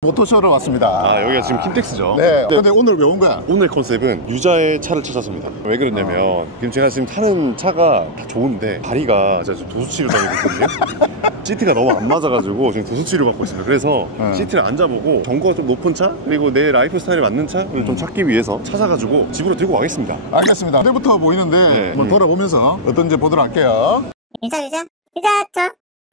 모토쇼로 왔습니다. 아, 여기가 지금 킨텍스죠? 네. 근데 오늘 왜 온 거야? 오늘 컨셉은 유자의 차를 찾았습니다. 왜 그랬냐면 지금 제가 지금 타는 차가 다 좋은데 다리가 제가 지금 도수치료 다니고 있거든요. 시트가 너무 안 맞아가지고 지금 도수치료 받고 있습니다. 그래서 시트를 앉아보고 경고가 좀 높은 차 그리고 내 라이프 스타일에 맞는 차를 좀 찾기 위해서 찾아가지고 집으로 들고 가겠습니다. 알겠습니다. 그때부터 보이는데 네. 한번 돌아보면서 어떤지 보도록 할게요. 유자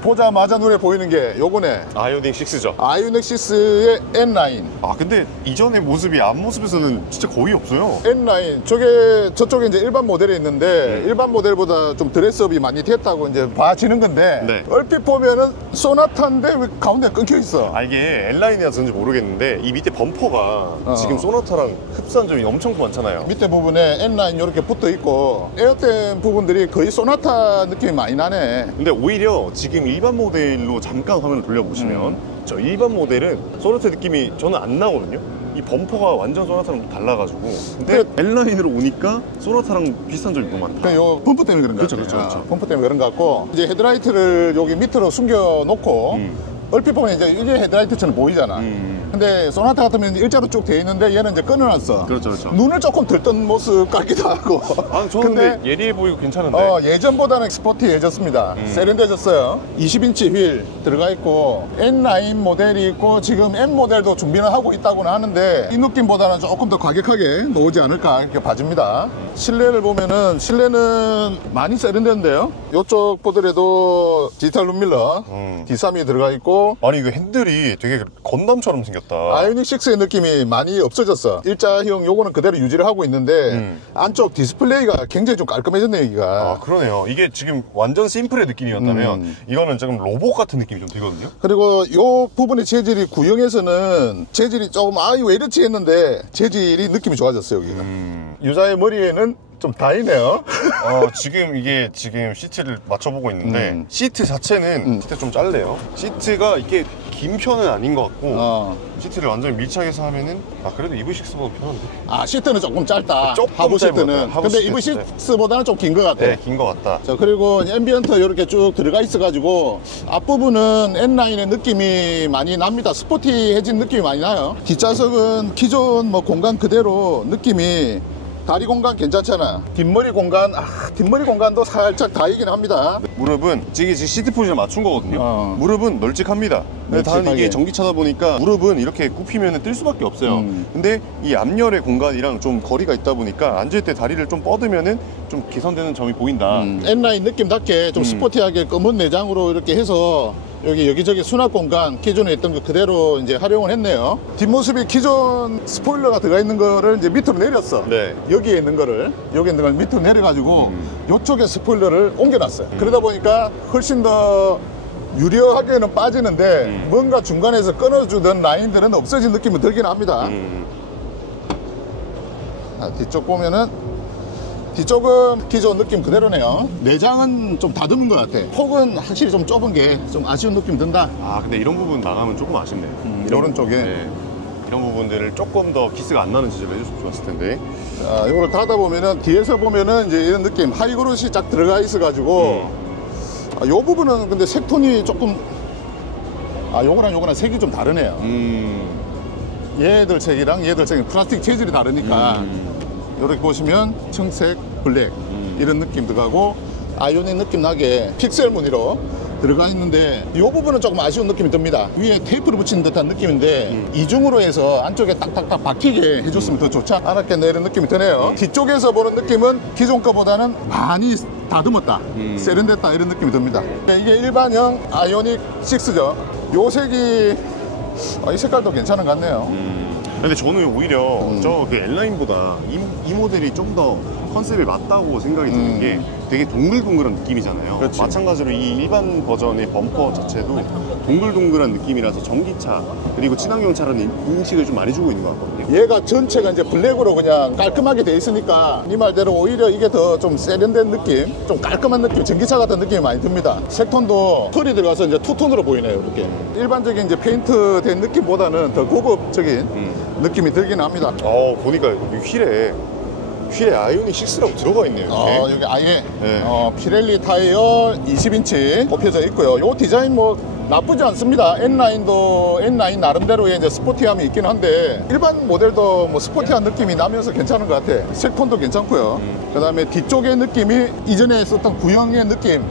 보자마자 눈에 보이는 게 요거네. 아이오닉 6죠. 아이오닉 6의 N9. 아 근데 이전의 모습이 앞모습에서는 진짜 거의 없어요. N9 저쪽에 이제 일반 모델이 있는데 일반 모델보다 좀 드레스업이 많이 됐다고 이제 봐지는 건데 네. 얼핏 보면은 소나타인데 왜 가운데 끊겨 있어? 아 이게 N라인이라서 그런지 모르겠는데 이 밑에 범퍼가 지금 소나타랑 흡사한 점이 엄청 많잖아요. 밑에 부분에 N9 이렇게 붙어 있고 에어템 부분들이 거의 소나타 느낌이 많이 나네. 근데 오히려 지금 일반 모델로 잠깐 화면을 돌려보시면 저 일반 모델은 소나타 느낌이 저는 안 나거든요. 이 범퍼가 완전 소나타랑 달라가지고 근데 N라인으로 오니까 소나타랑 비슷한 점이 너무 많다. 요 펌프 때문에 그런 거 같아요. 그렇죠. 펌프 때문에 그런 거 같고 이제 헤드라이트를 여기 밑으로 숨겨 놓고 얼핏 보면 이제 이게 헤드라이트처럼 보이잖아. 근데 소나타 같으면 일자로 쭉 돼 있는데 얘는 이제 끊어놨어. 그렇죠. 눈을 조금 들뜬 모습 같기도 하고. 아 저는 근데 예리해 보이고 괜찮은데. 예전보다는 스포티해졌습니다. 세련돼졌어요. 20인치 휠 들어가 있고 N9 모델이 있고 지금 M 모델도 준비는 하고 있다고는 하는데 이 느낌보다는 조금 더 과격하게 나오지 않을까 이렇게 봐집니다. 실내를 보면은 실내는 많이 세련됐는데요. 이쪽 보더라도 디지털 룸밀러 D3이 들어가 있고 아니 이거 핸들이 되게 건담처럼 생겼다. 아이오닉 6의 느낌이 많이 없어졌어. 일자형 요거는 그대로 유지를 하고 있는데 안쪽 디스플레이가 굉장히 좀 깔끔해졌네 여기가. 아 그러네요. 이게 지금 완전 심플의 느낌이었다면 이거는 조금 로봇 같은 느낌이 좀 들거든요. 그리고 요 부분의 재질이 구형에서는 재질이 조금 왜 이렇지 했는데 재질이 느낌이 좋아졌어요 여기가. 유자의 머리에는 좀 다이네요. 지금 이게 지금 시트를 맞춰보고 있는데 시트 자체는 시트 좀 짧네요. 시트가 이게 긴 편은 아닌 것 같고 시트를 완전히 밀착해서 하면은 그래도 EV6보다 편한데. 시트는 조금 짧다. 조금 하부 짧은 시트는. 하부 근데 시트. EV6보다는 좀 긴 것 같아. 네, 긴 것 같다. 자, 그리고 앰비언트 이렇게 쭉 들어가 있어가지고 앞부분은 N9의 느낌이 많이 납니다. 스포티해진 느낌이 많이 나요. 뒷좌석은 기존 공간 그대로 느낌이 다리 공간 괜찮잖아. 뒷머리 공간도 살짝 다이긴 합니다. 무릎은 지금 시트 포지션 맞춘 거거든요. 무릎은 널찍합니다. 근데 다른 널찍하게. 이게 전기차다 보니까 무릎은 이렇게 굽히면 뜰 수밖에 없어요. 근데 이 앞열의 공간이랑 좀 거리가 있다 보니까 앉을 때 다리를 좀 뻗으면은 좀 개선되는 점이 보인다. N9 느낌답게 좀 스포티하게 검은 내장으로 이렇게 해서 여기저기 수납 공간 기존에 있던 거 그대로 이제 활용을 했네요. 뒷모습이 기존 스포일러가 들어가 있는 거를 이제 밑으로 내렸어. 네. 여기에 있는 걸 밑으로 내려가지고 이쪽에 스포일러를 옮겨놨어요. 그러다 보니까 훨씬 더 유려하게는 빠지는데 뭔가 중간에서 끊어주던 라인들은 없어진 느낌이 들긴 합니다. 뒤쪽 보면은 뒤쪽은 기존 느낌 그대로네요. 내장은 좀 다듬은 것 같아. 폭은 확실히 좀 좁은 게 좀 아쉬운 느낌 든다. 근데 이런 부분 나가면 조금 아쉽네요. 이런 쪽에. 네. 이런 부분들을 조금 더 기스가 안 나는 지점을 해줬으면 좋았을 텐데. 자, 이거를 닫아 보면은 뒤에서 보면은 이제 이런 느낌 하이그로시 쫙 들어가 있어가지고 요 부분은 근데 색톤이 조금 요거랑 색이 좀 다르네요. 얘들 색이랑 얘들 색이 플라스틱 재질이 다르니까 이렇게 보시면 청색, 블랙 이런 느낌 들어가고 아이오닉 느낌 나게 픽셀 무늬로 들어가 있는데 이 부분은 조금 아쉬운 느낌이 듭니다. 위에 테이프를 붙이는 듯한 느낌인데 이중으로 해서 안쪽에 딱딱딱 박히게 해줬으면 더 좋지 않았겠나 이런 느낌이 드네요. 뒤쪽에서 보는 느낌은 기존 거보다는 많이 다듬었다, 세련됐다 이런 느낌이 듭니다. 이게 일반형 아이오닉 6죠. 요 색이 이 색깔도 괜찮은 것 같네요. 근데 저는 오히려 저 그 N라인보다 이 모델이 좀 더 컨셉에 맞다고 생각이 드는 게 되게 동글동글한 느낌이잖아요. 그렇지. 마찬가지로 이 일반 버전의 범퍼 자체도 동글동글한 느낌이라서 전기차 그리고 친환경차라는 인식을 좀 많이 주고 있는 것 같거든요. 얘가 전체가 이제 블랙으로 그냥 깔끔하게 돼 있으니까 네 말대로 오히려 이게 더 좀 세련된 느낌, 좀 깔끔한 느낌, 전기차 같은 느낌이 많이 듭니다. 색톤도 털이 들어가서 이제 투톤으로 보이네요. 이렇게 일반적인 이제 페인트 된 느낌보다는 더 고급적인 느낌이 들긴 합니다. 보니까 여기 휠에 아이오닉 6라고 들어가 있네요. 여기 아예 네. 피렐리 타이어 20인치 꼽혀져 있고요. 요 디자인 나쁘지 않습니다. N9도 N9 나름대로의 이제 스포티함이 있긴 한데 일반 모델도 뭐 스포티한 느낌이 나면서 괜찮은 것 같아. 색톤도 괜찮고요. 그 다음에 뒤쪽의 느낌이 이전에 썼던 구형의 느낌,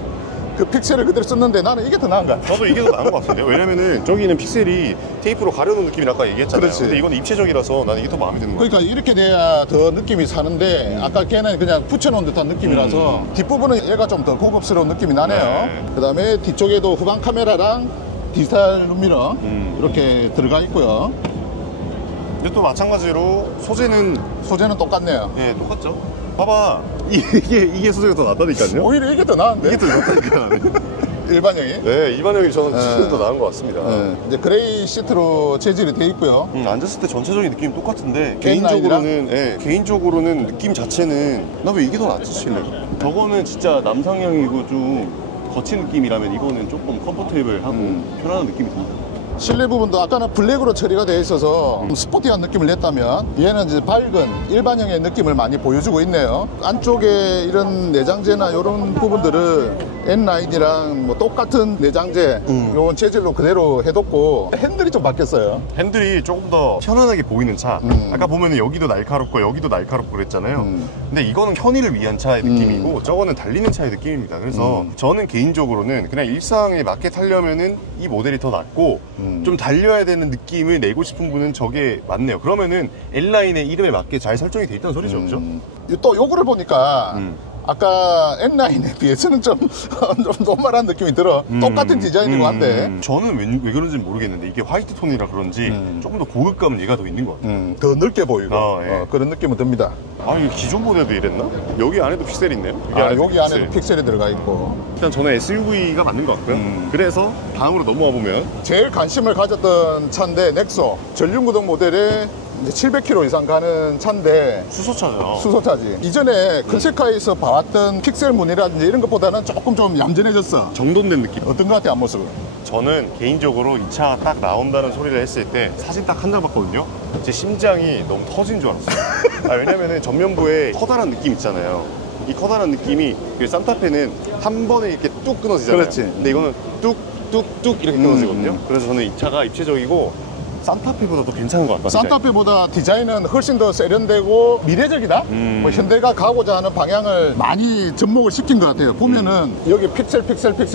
그 픽셀을 그대로 썼는데 나는 이게 더 나은 것 같아. 저도 이게 더 나은 것 같은데요. 왜냐면은 저기는 픽셀이 테이프로 가려놓은 느낌이 아까 얘기했잖아요. 그렇지. 근데 이건 입체적이라서 나는 이게 더 마음에 드는 것 같아요. 그러니까 이렇게 돼야 더 느낌이 사는데 아까 걔는 그냥 붙여놓은 듯한 느낌이라서 뒷부분은 얘가 좀 더 고급스러운 느낌이 나네요. 네. 그 다음에 뒤쪽에도 후방 카메라랑 디지털 룸미러 이렇게 들어가 있고요. 근데 또 마찬가지로 소재는 소재는 똑같네요. 예, 똑같죠. 봐봐. 이게 소재가 더 낫다니까요. 오히려 이게 더 나은데? 이게 더 낫다니까. 일반형이. 네, 일반형이 저는 진짜 더 나은 것 같습니다. 이제 그레이 시트로 재질이 돼 있고요. 앉았을 때 전체적인 느낌이 똑같은데 N9이랑? 개인적으로는 느낌 자체는 나 왜 이게 더 낫지 싶네. 저거는 진짜 남성형이고 좀 거친 느낌이라면 이거는 조금 컴포테이블하고 편안한 느낌이 듭니다. 실내 부분도 아까는 블랙으로 처리가 되어 있어서 좀 스포티한 느낌을 냈다면 얘는 이제 밝은 일반형의 느낌을 많이 보여주고 있네요. 안쪽에 이런 내장재나 이런 부분들은 N9이랑 뭐 똑같은 내장재 이런 재질로 그대로 해뒀고 핸들이 좀 바뀌었어요. 핸들이 조금 더 편안하게 보이는 차. 아까 보면은 여기도 날카롭고 여기도 날카롭고 그랬잖아요. 근데 이거는 편의를 위한 차의 느낌이고 저거는 달리는 차의 느낌입니다. 그래서 저는 개인적으로는 그냥 일상에 맞게 타려면은 이 모델이 더 낫고 좀 달려야 되는 느낌을 내고 싶은 분은 저게 맞네요. 그러면은 N라인의 이름에 맞게 잘 설정이 돼 있다는 소리죠, 그죠? 또 요거를 보니까 아까 N9에 비해서는 좀 노멀한 느낌이 들어. 똑같은 디자인이고 한데 저는 왜 그런지 모르겠는데 이게 화이트 톤이라 그런지 조금 더 고급감은 얘가 더 있는 것 같아요. 더 넓게 보이고 예. 그런 느낌은 듭니다. 아, 이거 기존 모델도 이랬나? 여기 안에도 픽셀이 있네요. 여기 안에도 픽셀이 들어가 있고. 일단 저는 SUV가 맞는 것 같고요. 그래서 다음으로 넘어와 보면 제일 관심을 가졌던 차인데 넥소 전륜구동 모델에 이제 700km 이상 가는 차인데 수소차죠. 수소차지. 이전에 클래식카에서 봐왔던 픽셀 무늬라든지 이런 것보다는 조금 좀 얌전해졌어. 정돈된 느낌. 어떤 것 같아, 앞모습은? 저는 개인적으로 이 차 딱 나온다는 소리를 했을 때 사진 딱 한 장 봤거든요. 제 심장이 너무 터진 줄 알았어요. 왜냐면은 전면부에 커다란 느낌 있잖아요. 이 커다란 느낌이 그 산타페는 한 번에 이렇게 뚝 끊어지잖아요. 그렇지. 근데 이거는 뚝뚝뚝 이렇게 끊어지거든요. 그래서 저는 이 차가 입체적이고 산타페보다 더 괜찮은 것 같아요. 산타페보다 디자인은 훨씬 더 세련되고 미래적이다? 뭐 현대가 가고자 하는 방향을 많이 접목을 시킨 것 같아요. 보면은 여기 픽셀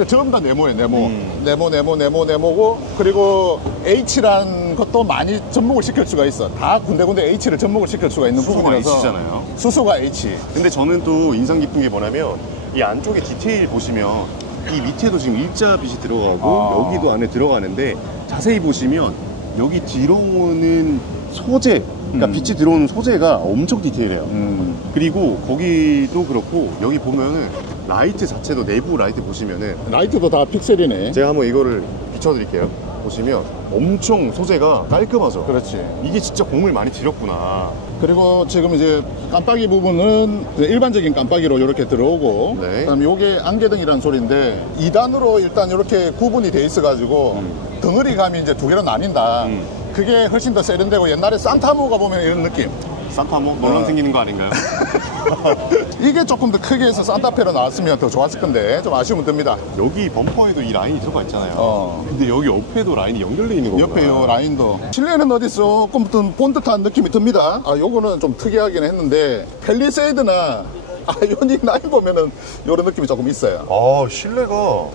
전부 다 네모예요. 네모고 그리고 H라는 것도 많이 접목을 시킬 수가 있어. 다 군데군데 H를 접목을 시킬 수가 있는 수소가 부분이라서. H잖아요. 수소가 H. 근데 저는 또 인상 깊은 게 뭐냐면 이 안쪽에 디테일 보시면 이 밑에도 지금 일자빛이 들어가고 여기도 안에 들어가는데 자세히 보시면 여기 들어오는 소재, 그러니까 빛이 들어오는 소재가 엄청 디테일해요. 그리고 거기도 그렇고 여기 보면은 라이트 자체도 내부 라이트 보시면은 라이트도 다 픽셀이네. 제가 한번 이거를 비춰드릴게요. 보시면 엄청 소재가 깔끔하죠. 그렇지. 이게 진짜 공을 많이 들였구나. 그리고 지금 이제 깜빡이 부분은 일반적인 깜빡이로 이렇게 들어오고 네. 그다음에 이게 안개등이라는 소리인데 2단으로 일단 이렇게 구분이 돼 있어가지고 덩어리 감이 이제 두 개로 나뉜다. 그게 훨씬 더 세련되고 옛날에 산타모가 보면 이런 느낌. 산타모 놀람 생기는 거 아닌가요? 이게 조금 더 크게 해서 산타페로 나왔으면 더 좋았을 건데 좀 아쉬움은 듭니다. 여기 범퍼에도 이 라인이 들어가 있잖아요. 근데 여기 옆에도 라인이 연결되어 있는 거구나. 옆에 요 라인도 실내는 어디 조금 본 듯한 느낌이 듭니다. 요거는 좀 특이하긴 했는데 펠리세이드나 아이오닉 9 보면은 이런 느낌이 조금 있어요. 아, 실내가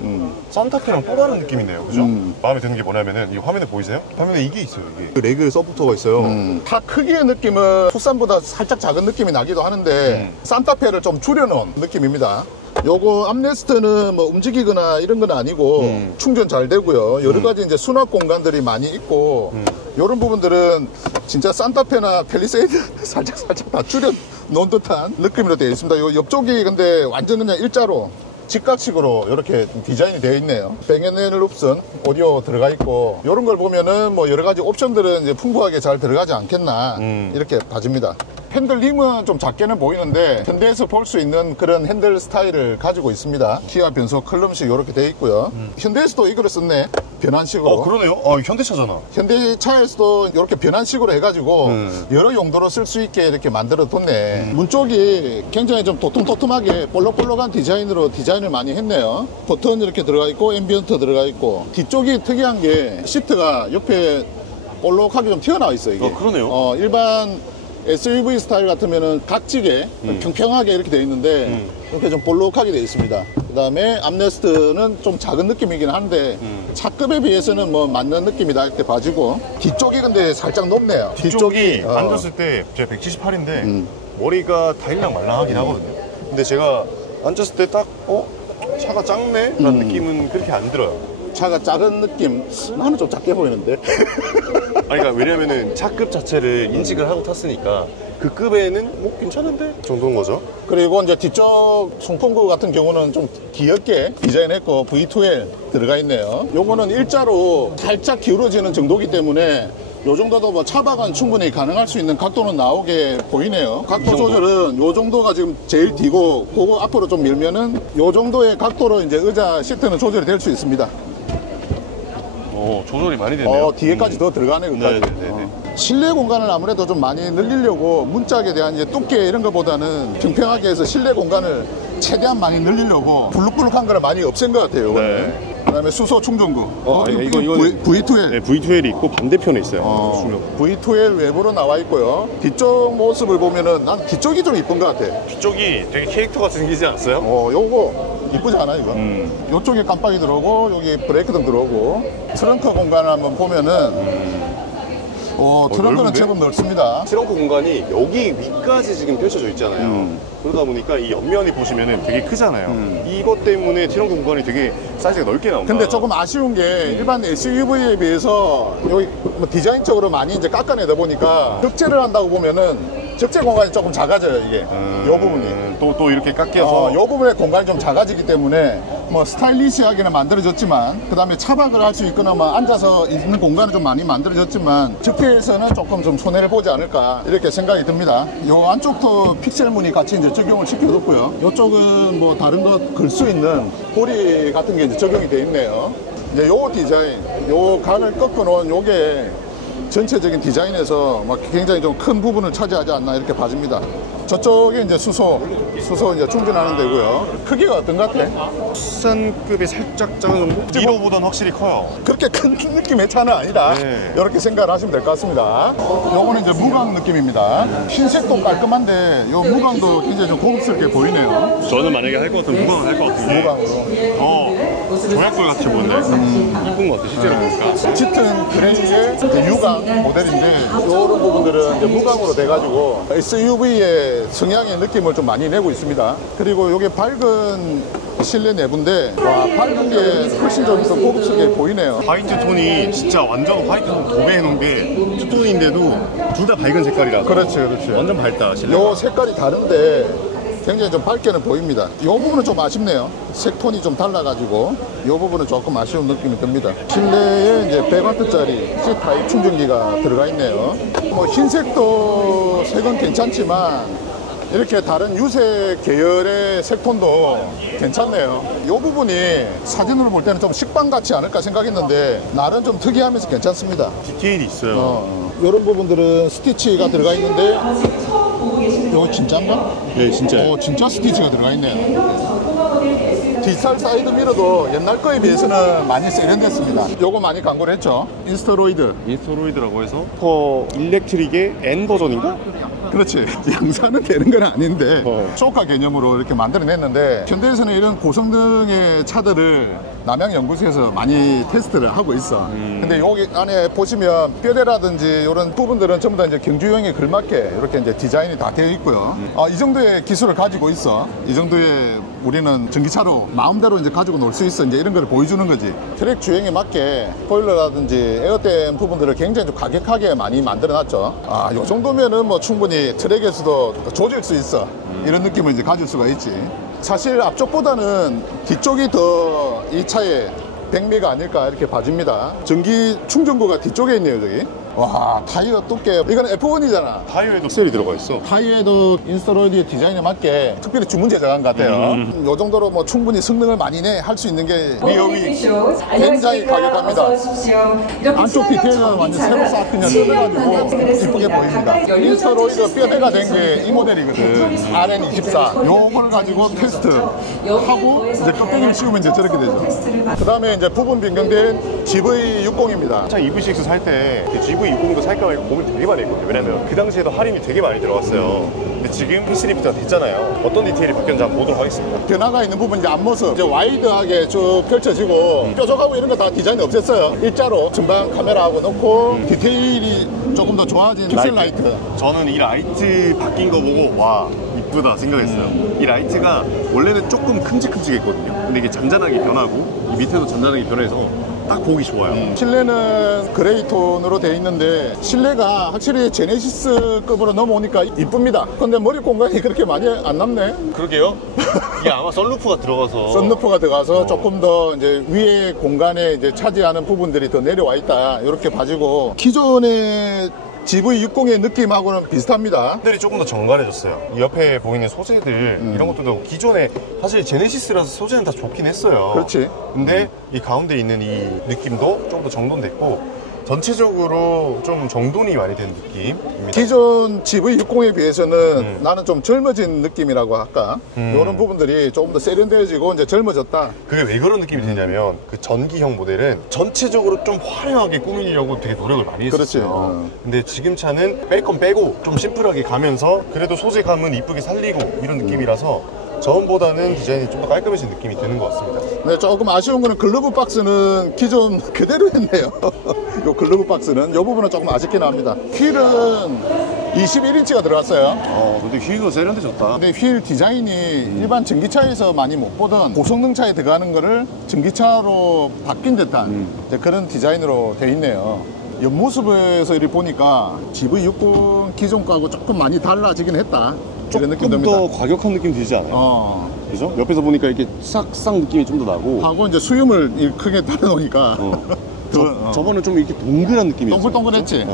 산타페랑 또 다른 느낌이네요. 그죠? 마음에 드는 게 뭐냐면은 이 화면에 보이세요? 화면에 이게 있어요. 이게 레그 서포터가 있어요. 타 크기의 느낌은 투싼보다 살짝 작은 느낌이 나기도 하는데 산타페를 좀 줄여놓은 느낌입니다. 요거 암레스트는 뭐 움직이거나 이런 건 아니고 충전 잘 되고요. 여러 가지 이제 수납 공간들이 많이 있고 이런 부분들은 진짜 산타페나 펠리세이드 살짝 다 줄여 놓은 듯한 느낌으로 되어 있습니다. 요 옆쪽이 근데 완전 그냥 일자로 직각식으로 이렇게 디자인이 되어 있네요. 뱅앤앤룹슨 오디오 들어가 있고 이런 걸 보면은 뭐 여러 가지 옵션들은 이제 풍부하게 잘 들어가지 않겠나 이렇게 봐집니다. 핸들림은 좀 작게는 보이는데 현대에서 볼 수 있는 그런 핸들 스타일을 가지고 있습니다. 기아 변속 클럼식 이렇게 돼 있고요. 현대에서도 이거를 썼네. 변환식으로. 그러네요. 현대차잖아. 현대차에서도 이렇게 변환식으로 해가지고 여러 용도로 쓸 수 있게 이렇게 만들어 뒀네. 문 쪽이 굉장히 좀 도톰도톰하게 볼록볼록한 디자인으로 디자인을 많이 했네요. 버튼 이렇게 들어가 있고 앰비언트 들어가 있고, 뒤쪽이 특이한 게 시트가 옆에 볼록하게 좀 튀어나와 있어요, 이게. 그러네요. 일반 SUV 스타일 같으면은 각지게 평평하게 이렇게 되어 있는데 이렇게 좀 볼록하게 되어 있습니다. 그 다음에 암레스트는 좀 작은 느낌이긴 한데 차급에 비해서는 뭐 맞는 느낌이다 이렇게 봐지고, 뒤쪽이 근데 살짝 높네요. 뒤쪽이 앉았을 때 제가 178인데 머리가 다일랑 말랑하긴 하거든요. 근데 제가 앉았을 때 딱 차가 작네? 라는 느낌은 그렇게 안 들어요. 차가 작은 느낌? 나는 좀 작게 보이는데. 그러니까 왜냐면은 차급 자체를 인식을 하고 탔으니까 그 급에는 뭐 괜찮은데 정도인 거죠. 그리고 이제 뒤쪽 송풍구 같은 경우는 좀 귀엽게 디자인했고 V2L 들어가 있네요. 요거는 일자로 살짝 기울어지는 정도이기 때문에 요 정도도 뭐 차박은 충분히 가능할 수 있는 각도는 나오게 보이네요. 각도 조절은 요 정도가 지금 제일 뒤고, 그거 앞으로 좀 밀면은 요 정도의 각도로 이제 의자 시트는 조절이 될 수 있습니다. 조절이 많이 되네요. 뒤에까지 더 들어가네, 그까지. 실내 공간을 아무래도 좀 많이 늘리려고 문짝에 대한 이제 두께 이런 것보다는 평평하게 해서 실내 공간을 최대한 많이 늘리려고 불룩불룩한 거를 많이 없앤 것 같아요. 네. 그다음에 수소 충전구. 이거 V2L. 네, V2L이 있고 반대편에 있어요. V2L 외부로 나와 있고요. 뒤쪽 모습을 보면은 난 뒤쪽이 좀 이쁜 것 같아. 뒤쪽이 되게 캐릭터같이 생기지 않았어요? 요거 이쁘지 않아 이거? 요쪽에 깜빡이 들어오고 여기 브레이크등 들어오고, 트렁크 공간을 한번 보면은 트렁크는 넓은데? 제법 넓습니다. 트렁크 공간이 여기 위까지 지금 펼쳐져 있잖아요. 그러다 보니까 이 옆면이 보시면은 되게 크잖아요. 이것 때문에 트렁크 공간이 되게 사이즈가 넓게 나온다. 근데 조금 아쉬운 게 일반 SUV에 비해서 여기 뭐 디자인적으로 많이 이제 깎아내다 보니까 적재를 한다고 보면은 적재 공간이 조금 작아져요, 이게. 요 부분이. 또 이렇게 깎여서 요 부분의 공간이 좀 작아지기 때문에 뭐 스타일리시하게는 만들어졌지만, 그 다음에 차박을 할 수 있거나 뭐 앉아서 있는 공간은 좀 많이 만들어졌지만 적재에서는 조금 좀 손해를 보지 않을까 이렇게 생각이 듭니다. 요 안쪽도 픽셀문이 같이 이제 적용을 시켜뒀고요. 요쪽은 뭐 다른 거 걸 수 있는 고리 같은 게 이제 적용이 돼 있네요. 이제 요 디자인, 요 각을 꺾어놓은 요게 전체적인 디자인에서 막 굉장히 좀 큰 부분을 차지하지 않나 이렇게 봐집니다. 저쪽에 이제 수소 이제 충전하는 데고요. 크기가 어떤 것 같아? 수산급이 살짝 작은 정도? 디로보다는 확실히 커요. 그렇게 큰 느낌의 차는 아니다. 네. 이렇게 생각을 하시면 될 것 같습니다. 요거는 이제 무광 느낌입니다. 흰색도 깔끔한데 요 무광도 굉장히 좀 고급스럽게 보이네요. 저는 만약에 할 것 같으면 무광을 할 것 같은데 무광으로. 조약돌 같이 보이는데 이쁜 것 같아 실제로 보니까. 짙은 그레이의 유광 모델인데 이런 부분들은 이제 무광으로 돼가지고 SUV의 성향의 느낌을 좀 많이 내고 있습니다. 그리고 이게 밝은 실내 내부인데 밝은 게 훨씬 좀 더 고급스럽게 보이네요. 화이트 톤이 진짜 완전 화이트 톤 도배해놓은 게 투톤인데도 둘 다 밝은 색깔이라서 그렇지. 완전 밝다 실내. 요 색깔이 다른데 굉장히 좀 밝게는 보입니다. 이 부분은 좀 아쉽네요. 색톤이 좀 달라가지고 이 부분은 조금 아쉬운 느낌이 듭니다. 실내에 이제 100W짜리 C타입 충전기가 들어가 있네요. 뭐 흰색도 색은 괜찮지만 이렇게 다른 유색 계열의 색톤도 괜찮네요. 이 부분이 사진으로 볼 때는 좀 식빵 같지 않을까 생각했는데 나름 좀 특이하면서 괜찮습니다. 디테일이 있어요. 이런 부분들은 스티치가 들어가 있는데 이거 진짜인가? 네 진짜요. 진짜 스티치가 들어가 있네요. 디지털 사이드 미러도 옛날 거에 비해서는 많이 세련됐습니다. 요거 많이 광고를 했죠. 인스톨로이드라고 해서 일렉트릭의 N 버전인가? 그렇지. 양산은 되는 건 아닌데 쇼카 개념으로 이렇게 만들어냈는데 현대에서는 이런 고성능의 차들을 남양연구소에서 많이 테스트를 하고 있어. 근데 여기 안에 보시면 뼈대라든지 이런 부분들은 전부 다 이제 경주용에 걸맞게 이렇게 이제 디자인이 다 되어 있고요. 이 정도의 기술을 가지고 있어. 이 정도의 우리는 전기차로 마음대로 이제 가지고 놀 수 있어. 이제 이런 걸 보여주는 거지. 트랙 주행에 맞게 보일러라든지 에어댐 부분들을 굉장히 좀 가격하게 많이 만들어 놨죠. 요 정도면은 뭐 충분히 트랙에서도 조질 수 있어. 이런 느낌을 이제 가질 수가 있지. 사실 앞쪽보다는 뒤쪽이 더 이 차의 백미가 아닐까 이렇게 봐집니다. 전기 충전구가 뒤쪽에 있네요, 저기. 와, 타이어 두께. 이건 F1이잖아. 타이어에도 셀이 들어가 있어. 타이어에도 인스타로이드 디자인에 맞게 특별히 주문 제작한 것 같아요. 이 정도로 뭐 충분히 성능을 많이 할 수 있는 게 리어위 굉장히 가격합니다. 안쪽 디테일은 완전 새로 싹 그냥 뜯어가지고 이쁘게 보입니다. 인스타로이드 뼈대가 된 게 이 모델이거든. RN24. 요걸 가지고 테스트 하고 이제 껍데기를 씌우면 이제 저렇게 되죠. 그 다음에 이제 부분 변경된 GV60입니다. 차 EV6 살 때 GV60도 살까 말까 고민 되게 많이 했거든요. 왜냐면 그 당시에도 할인이 되게 많이 들어갔어요. 근데 지금 페이스리프트가 됐잖아요. 어떤 디테일이 바뀌었는지 한번 보도록 하겠습니다. 변화가 있는 부분 이제 앞모습 이제 와이드하게 쭉 펼쳐지고 뾰족하고 이런 거 다 디자인이 없앴어요. 일자로 전방 카메라하고 놓고 디테일이 조금 더 좋아진 픽셀 라이트. 저는 이 라이트 바뀐 거 보고 와 이쁘다 생각했어요. 이 라이트가 원래는 조금 큼직큼직했거든요. 근데 이게 잔잔하게 변하고 이 밑에도 잔잔하게 변해서 딱 보기 좋아요. 실내는 그레이 톤으로 되어 있는데 실내가 확실히 제네시스급으로 넘어오니까 이쁩니다. 근데 머리 공간이 그렇게 많이 안 남네. 그러게요. 이게 아마 썬루프가 들어가서 썬루프가 들어가서 조금 더 이제 위에 공간에 이제 차지하는 부분들이 더 내려와 있다. 이렇게 봐지고 기존의 GV60의 느낌하고는 비슷합니다. 들이 조금 더 정갈해졌어요. 이 옆에 보이는 소재들 이런 것들도 기존에 사실 제네시스라서 소재는 다 좋긴 했어요. 그렇지. 근데 이 가운데 있는 이 느낌도 좀 더 정돈됐고 전체적으로 좀 정돈이 많이 된 느낌입니다. 기존 GV60에 비해서는 나는 좀 젊어진 느낌이라고 할까? 이런 부분들이 조금 더 세련되어지고 이제 젊어졌다. 그게 왜 그런 느낌이 드냐면 그 전기형 모델은 전체적으로 좀 화려하게 꾸미려고 되게 노력을 많이 그렇지. 했었어요. 근데 지금 차는 뺄 건 빼고 좀 심플하게 가면서 그래도 소재감은 이쁘게 살리고 이런 느낌이라서 전보다는 디자인이 좀 더 깔끔해진 느낌이 드는 것 같습니다. 네, 조금 아쉬운 거는 글러브 박스는 기존 그대로 했네요. 요 글러브 박스는 이 부분은 조금 아쉽긴 합니다. 휠은 21인치가 들어갔어요. 근데 휠도 세련돼졌다. 근데 휠 디자인이 일반 전기차에서 많이 못 보던 고성능차에 들어가는 거를 전기차로 바뀐 듯한 이제 그런 디자인으로 돼 있네요. 옆모습에서 이렇게 보니까 GV60 기존 거하고 조금 많이 달라지긴 했다. 이런 느낌 조금 듭니다. 더 과격한 느낌 들지 않아요? 그죠? 옆에서 보니까 이렇게 싹싹 느낌이 좀 더 나고 하고 이제 수염을 크게 달아놓으니까 저번은 좀 이렇게 동그란 느낌이었어요. 동글동글했지.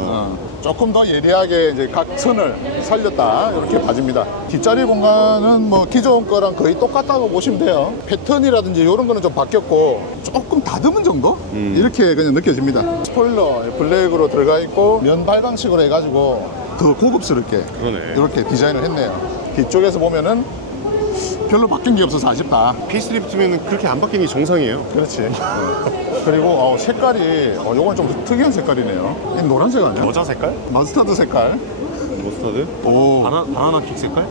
조금 더 예리하게 이제 각 선을 살렸다 이렇게 봐집니다. 뒷자리 공간은 뭐 기존 거랑 거의 똑같다고 보시면 돼요. 패턴이라든지 이런 거는 좀 바뀌었고 조금 다듬은 정도 이렇게 그냥 느껴집니다. 스포일러 블랙으로 들어가 있고 면 발광식으로 해가지고 더 고급스럽게 그러네. 이렇게 디자인을 했네요. 뒤쪽에서 보면은 별로 바뀐 게 없어서 아쉽다. 페이스리프트면 그렇게 안 바뀌는 게 정상이에요. 그렇지. 그리고 색깔이 요건 좀 특이한 색깔이네요. 이 노란색 아니야? 여자 색깔? 머스타드 색깔. 머스타드? 오, 바나나 킥 색깔?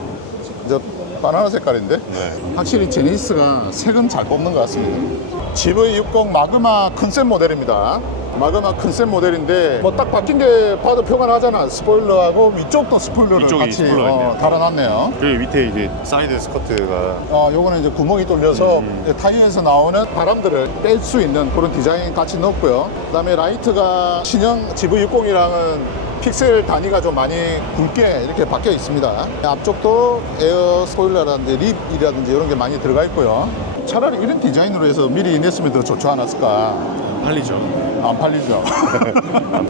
이제 바나나 색깔인데? 네. 확실히 제네시스가 색은 잘 뽑는 것 같습니다. GV60 마그마 컨셉 모델입니다. 마그마 컨셉 모델인데 뭐 딱 바뀐 게 봐도 표현하잖아. 스포일러하고 위쪽도 스포일러를 위쪽이 같이 스포일러가 있네요. 달아놨네요. 그 밑에 이게 사이드 스커트가 요거는 이제 구멍이 뚫려서 이제 타이어에서 나오는 바람들을 뺄 수 있는 그런 디자인 같이 넣었고요. 그 다음에 라이트가 신형 GV60이랑은 픽셀 단위가 좀 많이 굵게 이렇게 바뀌어 있습니다. 앞쪽도 에어 스포일러라든지 립이라든지 이런 게 많이 들어가 있고요. 차라리 이런 디자인으로 해서 미리 냈으면 더 좋지 않았을까. 팔리죠. 안 팔리죠.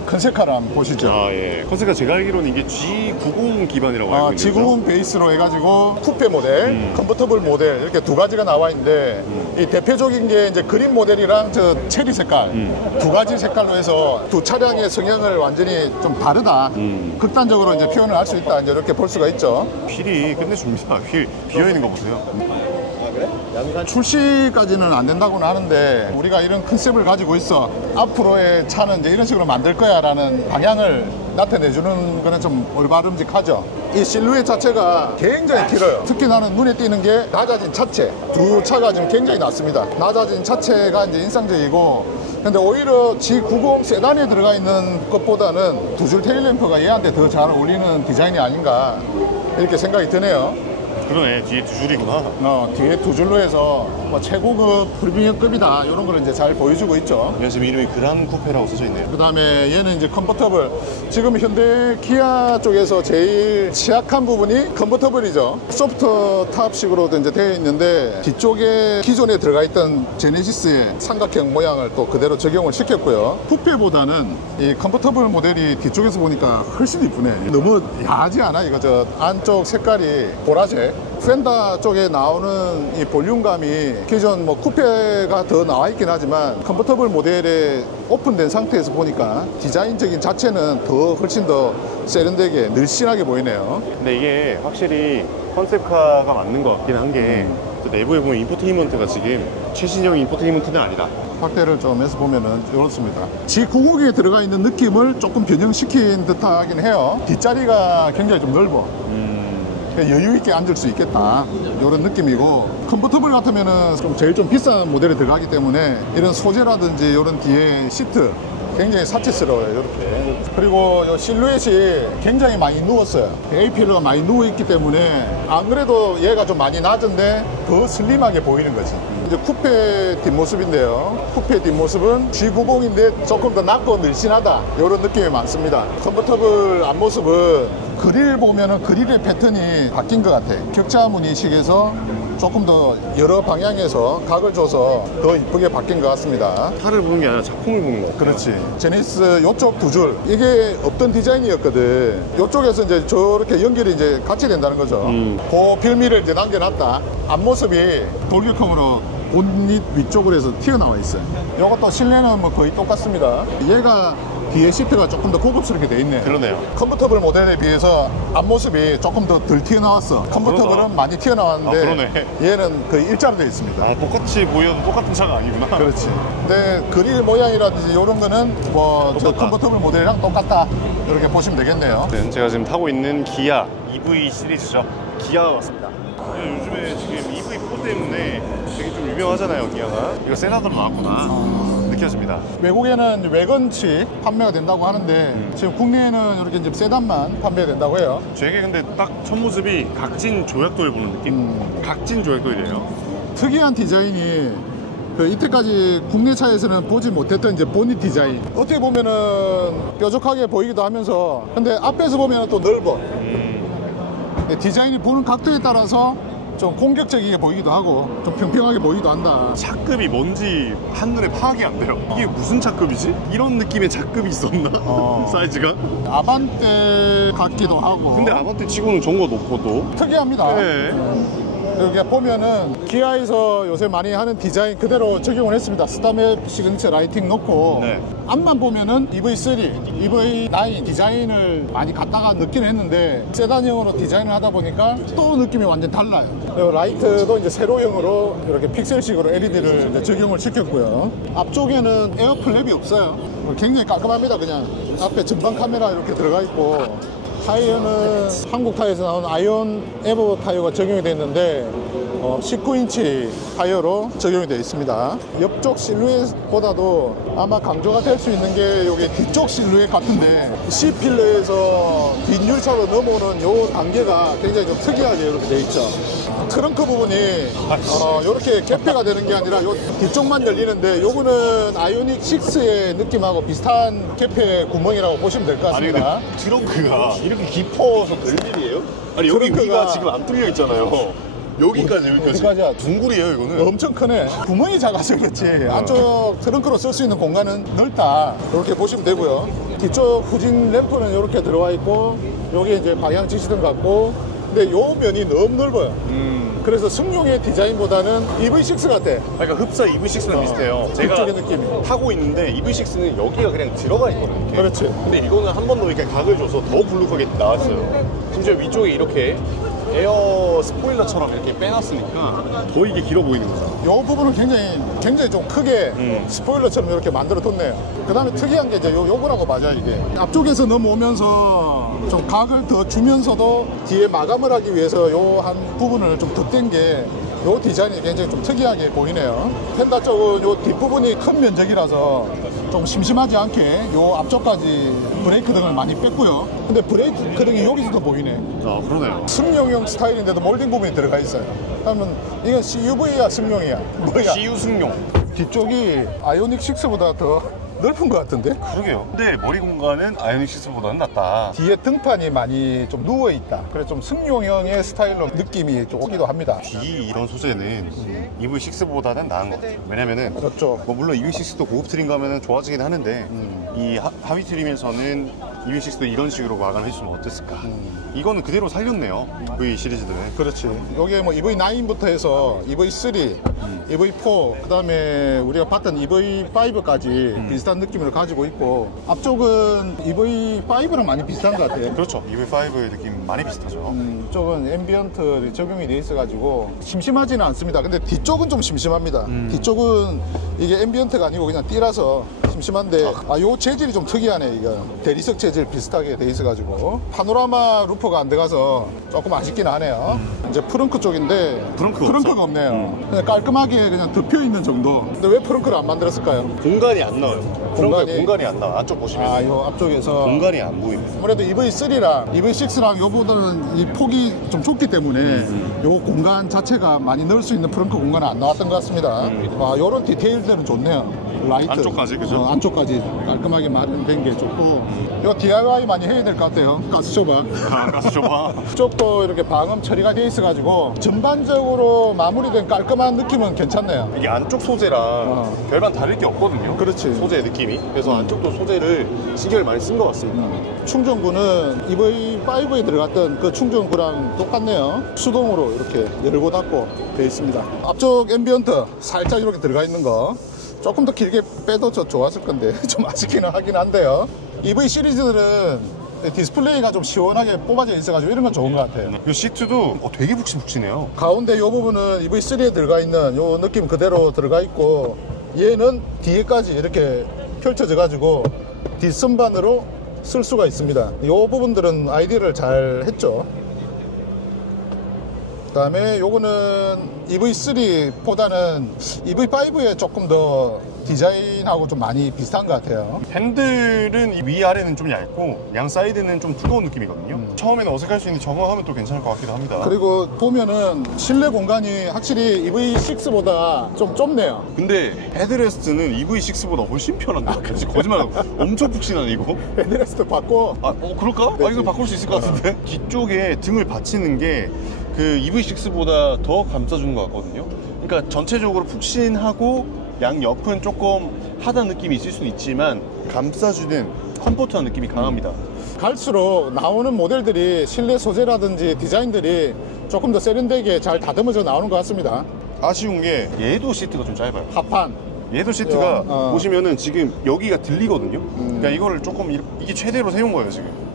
컨셉카를 한번 보시죠. 예. 컨셉가 제가 알기로는 이게 G90 기반이라고 알고 있는데 G90 베이스로 해가지고 쿠페 모델, 컨버터블 모델 이렇게 두 가지가 나와 있는데 이 대표적인 게 이제 그린 모델이랑 저 체리 색깔 두 가지 색깔로 해서 두 차량의 성향을 완전히 좀 다르다. 극단적으로 이제 표현을 할 수 있다. 이제 이렇게 볼 수가 있죠. 휠이 끝내줍니다. 휠 비어있는 거 보세요. 출시까지는 안 된다고는 하는데 우리가 이런 컨셉을 가지고 있어. 앞으로의 차는 이제 이런 식으로 만들 거야 라는 방향을 나타내주는 거는 좀 올바름직하죠. 이 실루엣 자체가 굉장히 길어요. 특히 나는 눈에 띄는 게 낮아진 차체. 두 차가 지금 굉장히 낮습니다. 낮아진 차체가 이제 인상적이고 근데 오히려 G90 세단에 들어가 있는 것보다는 두 줄 테일램프가 얘한테 더 잘 어울리는 디자인이 아닌가 이렇게 생각이 드네요. 그러네. 뒤에 두 줄이구나. 뒤에 두 줄로 해서 뭐 최고급 프리미엄급이다 이런 거를 이제 잘 보여주고 있죠. 지금 이름이 그란 쿠페라고 써져 있네요. 그 다음에 얘는 이제 컨버터블 지금 현대 기아 쪽에서 제일 취약한 부분이 컨버터블이죠. 소프트 탑식으로 이제 되어 있는데 뒤쪽에 기존에 들어가 있던 제네시스의 삼각형 모양을 또 그대로 적용을 시켰고요. 쿠페보다는 이 컨버터블 모델이 뒤쪽에서 보니까 훨씬 이쁘네. 너무 야하지 않아? 이거 저 안쪽 색깔이 보라색. 펜더 쪽에 나오는 이 볼륨감이 기존 뭐 쿠페가 더 나와 있긴 하지만 컨버터블 모델에 오픈된 상태에서 보니까 디자인적인 자체는 더 훨씬 더 세련되게 늘씬하게 보이네요. 근데 이게 확실히 컨셉카가 맞는 것 같긴 한 게 내부에 보면 인포테인먼트가 지금 최신형 인포테인먼트는 아니다. 확대를 좀 해서 보면은 이렇습니다. G90에 들어가 있는 느낌을 조금 변형시킨 듯하긴 해요. 뒷자리가 굉장히 좀 넓어. 여유 있게 앉을 수 있겠다 이런 느낌이고, 컨버터블 같으면은 제일 좀 비싼 모델에 들어가기 때문에 이런 소재라든지 이런 뒤에 시트 굉장히 사치스러워요. 이렇게. 그리고 이 실루엣이 굉장히 많이 누웠어요. A필러가 많이 누워있기 때문에 안 그래도 얘가 좀 많이 낮은데 더 슬림하게 보이는 거지. 이제 쿠페 뒷모습인데요. 쿠페 뒷모습은 G90인데 조금 더 낮고 늘씬하다 이런 느낌이 많습니다. 컨버터블 앞모습은 그릴 보면은 그릴의 패턴이 바뀐 것 같아. 격자 무늬식에서 조금 더 여러 방향에서 각을 줘서 더 이쁘게 바뀐 것 같습니다. 차를 보는 게 아니라 작품을 보는 것 같아요. 그렇지. 제네시스 요쪽 두 줄 이게 없던 디자인이었거든. 요쪽에서 이제 저렇게 연결이 이제 같이 된다는 거죠. 그 빌미를 이제 남겨놨다. 앞모습이 돌격형으로 본닛 위쪽으로 해서 튀어나와 있어요. 요것도 실내는 뭐 거의 똑같습니다. 얘가 뒤에 시트가 조금 더 고급스럽게 돼 있네. 그러네요. 컨버터블 모델에 비해서 앞모습이 조금 더 덜 튀어나왔어. 컨버터블은 그러다. 많이 튀어나왔는데 그러네. 얘는 거의 일자로 돼 있습니다. 아, 똑같이 보여도 똑같은 차가 아니구나. 그렇지. 근데 그릴 모양이라든지 이런 거는 뭐 저 똑같다. 컨버터블 모델이랑 똑같다 이렇게 보시면 되겠네요. 제가 지금 타고 있는 기아 EV 시리즈죠. 기아가 왔습니다. 요즘에 지금 EV4 때문에 되게 좀 유명하잖아요, 기아가. 이거 세단으로 나왔구나. 느껴집니다. 외국에는 외건치 판매가 된다고 하는데 지금 국내에는 이렇게 이제 세단만 판매가 된다고 해요. 되게 근데 딱 첫 모습이 각진 조약돌 보는 느낌? 각진 조약돌이래요. 특이한 디자인이 그 이때까지 국내 차에서는 보지 못했던 이제 보닛 디자인. 어떻게 보면은 뾰족하게 보이기도 하면서 근데 앞에서 보면 또 넓어. 근데 디자인이 보는 각도에 따라서 좀 공격적이게 보이기도 하고 좀 평평하게 보이기도 한다. 차급이 뭔지 한눈에 파악이 안 돼요. 이게 무슨 차급이지? 이런 느낌의 차급이 있었나? 사이즈가? 아반떼 같기도 하고. 근데 아반떼 치고는 좋은 거 높고 또 특이합니다. 네. 여기 보면은 기아에서 요새 많이 하는 디자인 그대로 적용을 했습니다. 스타맵 시그니처 라이팅 놓고 네. 앞만 보면은 EV3, EV9 디자인을 많이 갖다가 넣긴 했는데 세단형으로 디자인을 하다 보니까 또 느낌이 완전 달라요. 그리고 라이트도 이제 세로형으로 이렇게 픽셀식으로 LED를 이제 적용을 시켰고요. 앞쪽에는 에어 플랩이 없어요. 굉장히 깔끔합니다. 그냥 앞에 전방 카메라 이렇게 들어가 있고, 타이어는 한국 타이어에서 나온 아이온 에버 타이어가 적용이 되어 있는데 19인치 타이어로 적용이 되어 있습니다. 옆쪽 실루엣보다도 아마 강조가 될 수 있는 게 여기 뒤쪽 실루엣 같은데 C필러에서 뒷유리차로 넘어오는 요 단계가 굉장히 좀 특이하게 이렇게 되어 있죠. 트렁크 부분이 이렇게 개폐가 되는 게 아니라 요 뒤쪽만 열리는데 요거는 아이오닉 6의 느낌하고 비슷한 개폐 구멍이라고 보시면 될 것 아니 같습니다. 근데 트렁크가 이렇게 깊어서 될 일이에요? 아니 여기 트렁크가- 위가 지금 안 뚫려 있잖아요. 여기까지 어디까지야? 둥굴이에요 이거는. 엄청 크네. 구멍이 작아서 그렇지 안쪽 트렁크로 쓸 수 있는 공간은 넓다 이렇게 보시면 되고요. 뒤쪽 후진 램프는 이렇게 들어와 있고 여기 이제 방향 지시등 같고, 근데 요 면이 너무 넓어요. 그래서 승용의 디자인보다는 EV6 같아. 그러니까 흡사 EV6랑 비슷해요. 제가 그쪽의 느낌이. 타고 있는데 EV6는 여기가 그냥 들어가 있거든요. 이렇게. 그렇지. 근데 이거는 한 번 더 이렇게 각을 줘서 더 블룩하게 나왔어요. 심지어 위쪽에 이렇게 에어 스포일러처럼 이렇게 빼놨으니까 더 이게 길어 보이는 거죠. 요 부분은 굉장히 좀 크게 스포일러처럼 이렇게 만들어 뒀네요. 그 다음에 특이한 게 이제 요거라고 맞아, 이게. 앞쪽에서 넘어오면서 좀 각을 더 주면서도 뒤에 마감을 하기 위해서 요 한 부분을 좀 덧댄 게 요 디자인이 굉장히 좀 특이하게 보이네요. 펜다 쪽은 요 뒷부분이 큰 면적이라서 좀 심심하지 않게 요 앞쪽까지 브레이크 등을 많이 뺐고요. 근데 브레이크 등이 여기서도 보이네. 아 그러네요. 승용형 스타일인데도 몰딩 부분이 들어가 있어요. 그러면 이건 CUV야 승용이야? 뭐야? CU 승용. 뒤쪽이 아이오닉 6보다 더 넓은 것 같은데? 그러게요. 근데 머리 공간은 아이오닉 6보다는 낫다. 뒤에 등판이 많이 좀 누워있다. 그래서 좀 승용형의 스타일로 느낌이 좀 오기도 합니다. 뒤 이런 소재는 EV6보다는 나은 것 같아요. 왜냐면은 그렇죠. 뭐 물론 EV6도 고급 트림 가면은 좋아지긴 하는데 이 하위 트림에서는 EV6도 이런 식으로 마감을 해주면 어땠을까? 이거는 그대로 살렸네요. V 시리즈들은. 그렇지. 여기에 뭐 EV9부터 해서 EV3, EV4, 그 다음에 우리가 봤던 EV5까지 비슷한 느낌을 가지고 있고, 앞쪽은 EV5랑 많이 비슷한 것 같아요. 그렇죠. EV5의 느낌 많이 비슷하죠. 이쪽은 앰비언트 적용이 되어 있어가지고 심심하지는 않습니다. 근데 뒤쪽은 좀 심심합니다. 뒤쪽은 이게 앰비언트가 아니고 그냥 띠라서 심심한데, 요 재질이 좀 특이하네. 이거 대리석 재질 비슷하게 되어 있어가지고 파노라마 루프가 안 들어가서 조금 아쉽긴 하네요. 이제 프렁크 쪽인데 프렁크가 없네요. 그냥 깔끔하게 그냥 덮여 있는 정도. 근데 왜 프렁크를 안 만들었을까요? 공간이 안 나와요. 공간이 안 나와. 안쪽 보시면 요 앞쪽에서 공간이 안 보입니다. 아무래도 EV3랑 EV6랑 요보다는 이 폭이 좀 좁기 때문에 요 공간 자체가 많이 넣을 수 있는 프렁크 공간은 안 나왔던 것 같습니다. 요런 디테일들은 좋네요. 라이트. 안쪽까지, 그죠? 안쪽까지 깔끔하게 마련된 게 좋고, 이거 DIY 많이 해야 될 것 같아요. 가스쇼바. 가스 줘봐. 이쪽도 이렇게 방음 처리가 돼 있어가지고 전반적으로 마무리된 깔끔한 느낌은 괜찮네요. 이게 안쪽 소재랑 별반 다를 게 없거든요. 그렇지. 소재 느낌이. 그래서 안쪽도 소재를 신경을 많이 쓴 것 같습니다. 충전구는 EV5에 들어갔던 그 충전구랑 똑같네요. 수동으로 이렇게 열고 닫고 되어 있습니다. 앞쪽 앰비언트 살짝 이렇게 들어가 있는 거 조금 더 길게 빼도 좋았을 건데 좀 아쉽기는 하긴 한데요. EV 시리즈들은 디스플레이가 좀 시원하게 뽑아져 있어가지고 이런 건 좋은 것 같아요. 이 시트도 되게 푹신푹신해요. 가운데 이 부분은 EV3에 들어가 있는 이 느낌 그대로 들어가 있고, 얘는 뒤에까지 이렇게 펼쳐져 가지고 뒷선반으로 쓸 수가 있습니다. 이 부분들은 아이디어를 잘 했죠. 그 다음에 요거는 EV3보다는 EV5에 조금 더 디자인하고 좀 많이 비슷한 것 같아요. 핸들은 위아래는 좀 얇고 양 사이드는 좀 두꺼운 느낌이거든요. 처음에는 어색할 수 있는데 적응하면 또 괜찮을 것 같기도 합니다. 그리고 보면은 실내 공간이 확실히 EV6보다 좀 좁네요. 근데 헤드레스트는 EV6보다 훨씬 편한데. 그렇지, 거짓말하고 엄청 푹신하네 이거. 헤드레스트 바꿔. 그럴까? 이거 바꿀 수 있을 것 같은데. 뒤쪽에 등을 받치는 게 그 EV6보다 더 감싸주는 것 같거든요. 그러니까 전체적으로 푹신하고 양 옆은 조금 하다는 느낌이 있을 수는 있지만 감싸주는 컴포트한 느낌이 강합니다. 갈수록 나오는 모델들이 실내 소재라든지 디자인들이 조금 더 세련되게 잘 다듬어져 나오는 것 같습니다. 아쉬운 게 얘도 시트가 좀 짧아요. 합판. 얘도 시트가 어. 보시면은 지금 여기가 들리거든요. 그러니까 이거를 조금 이게 최대로 세운 거예요 지금.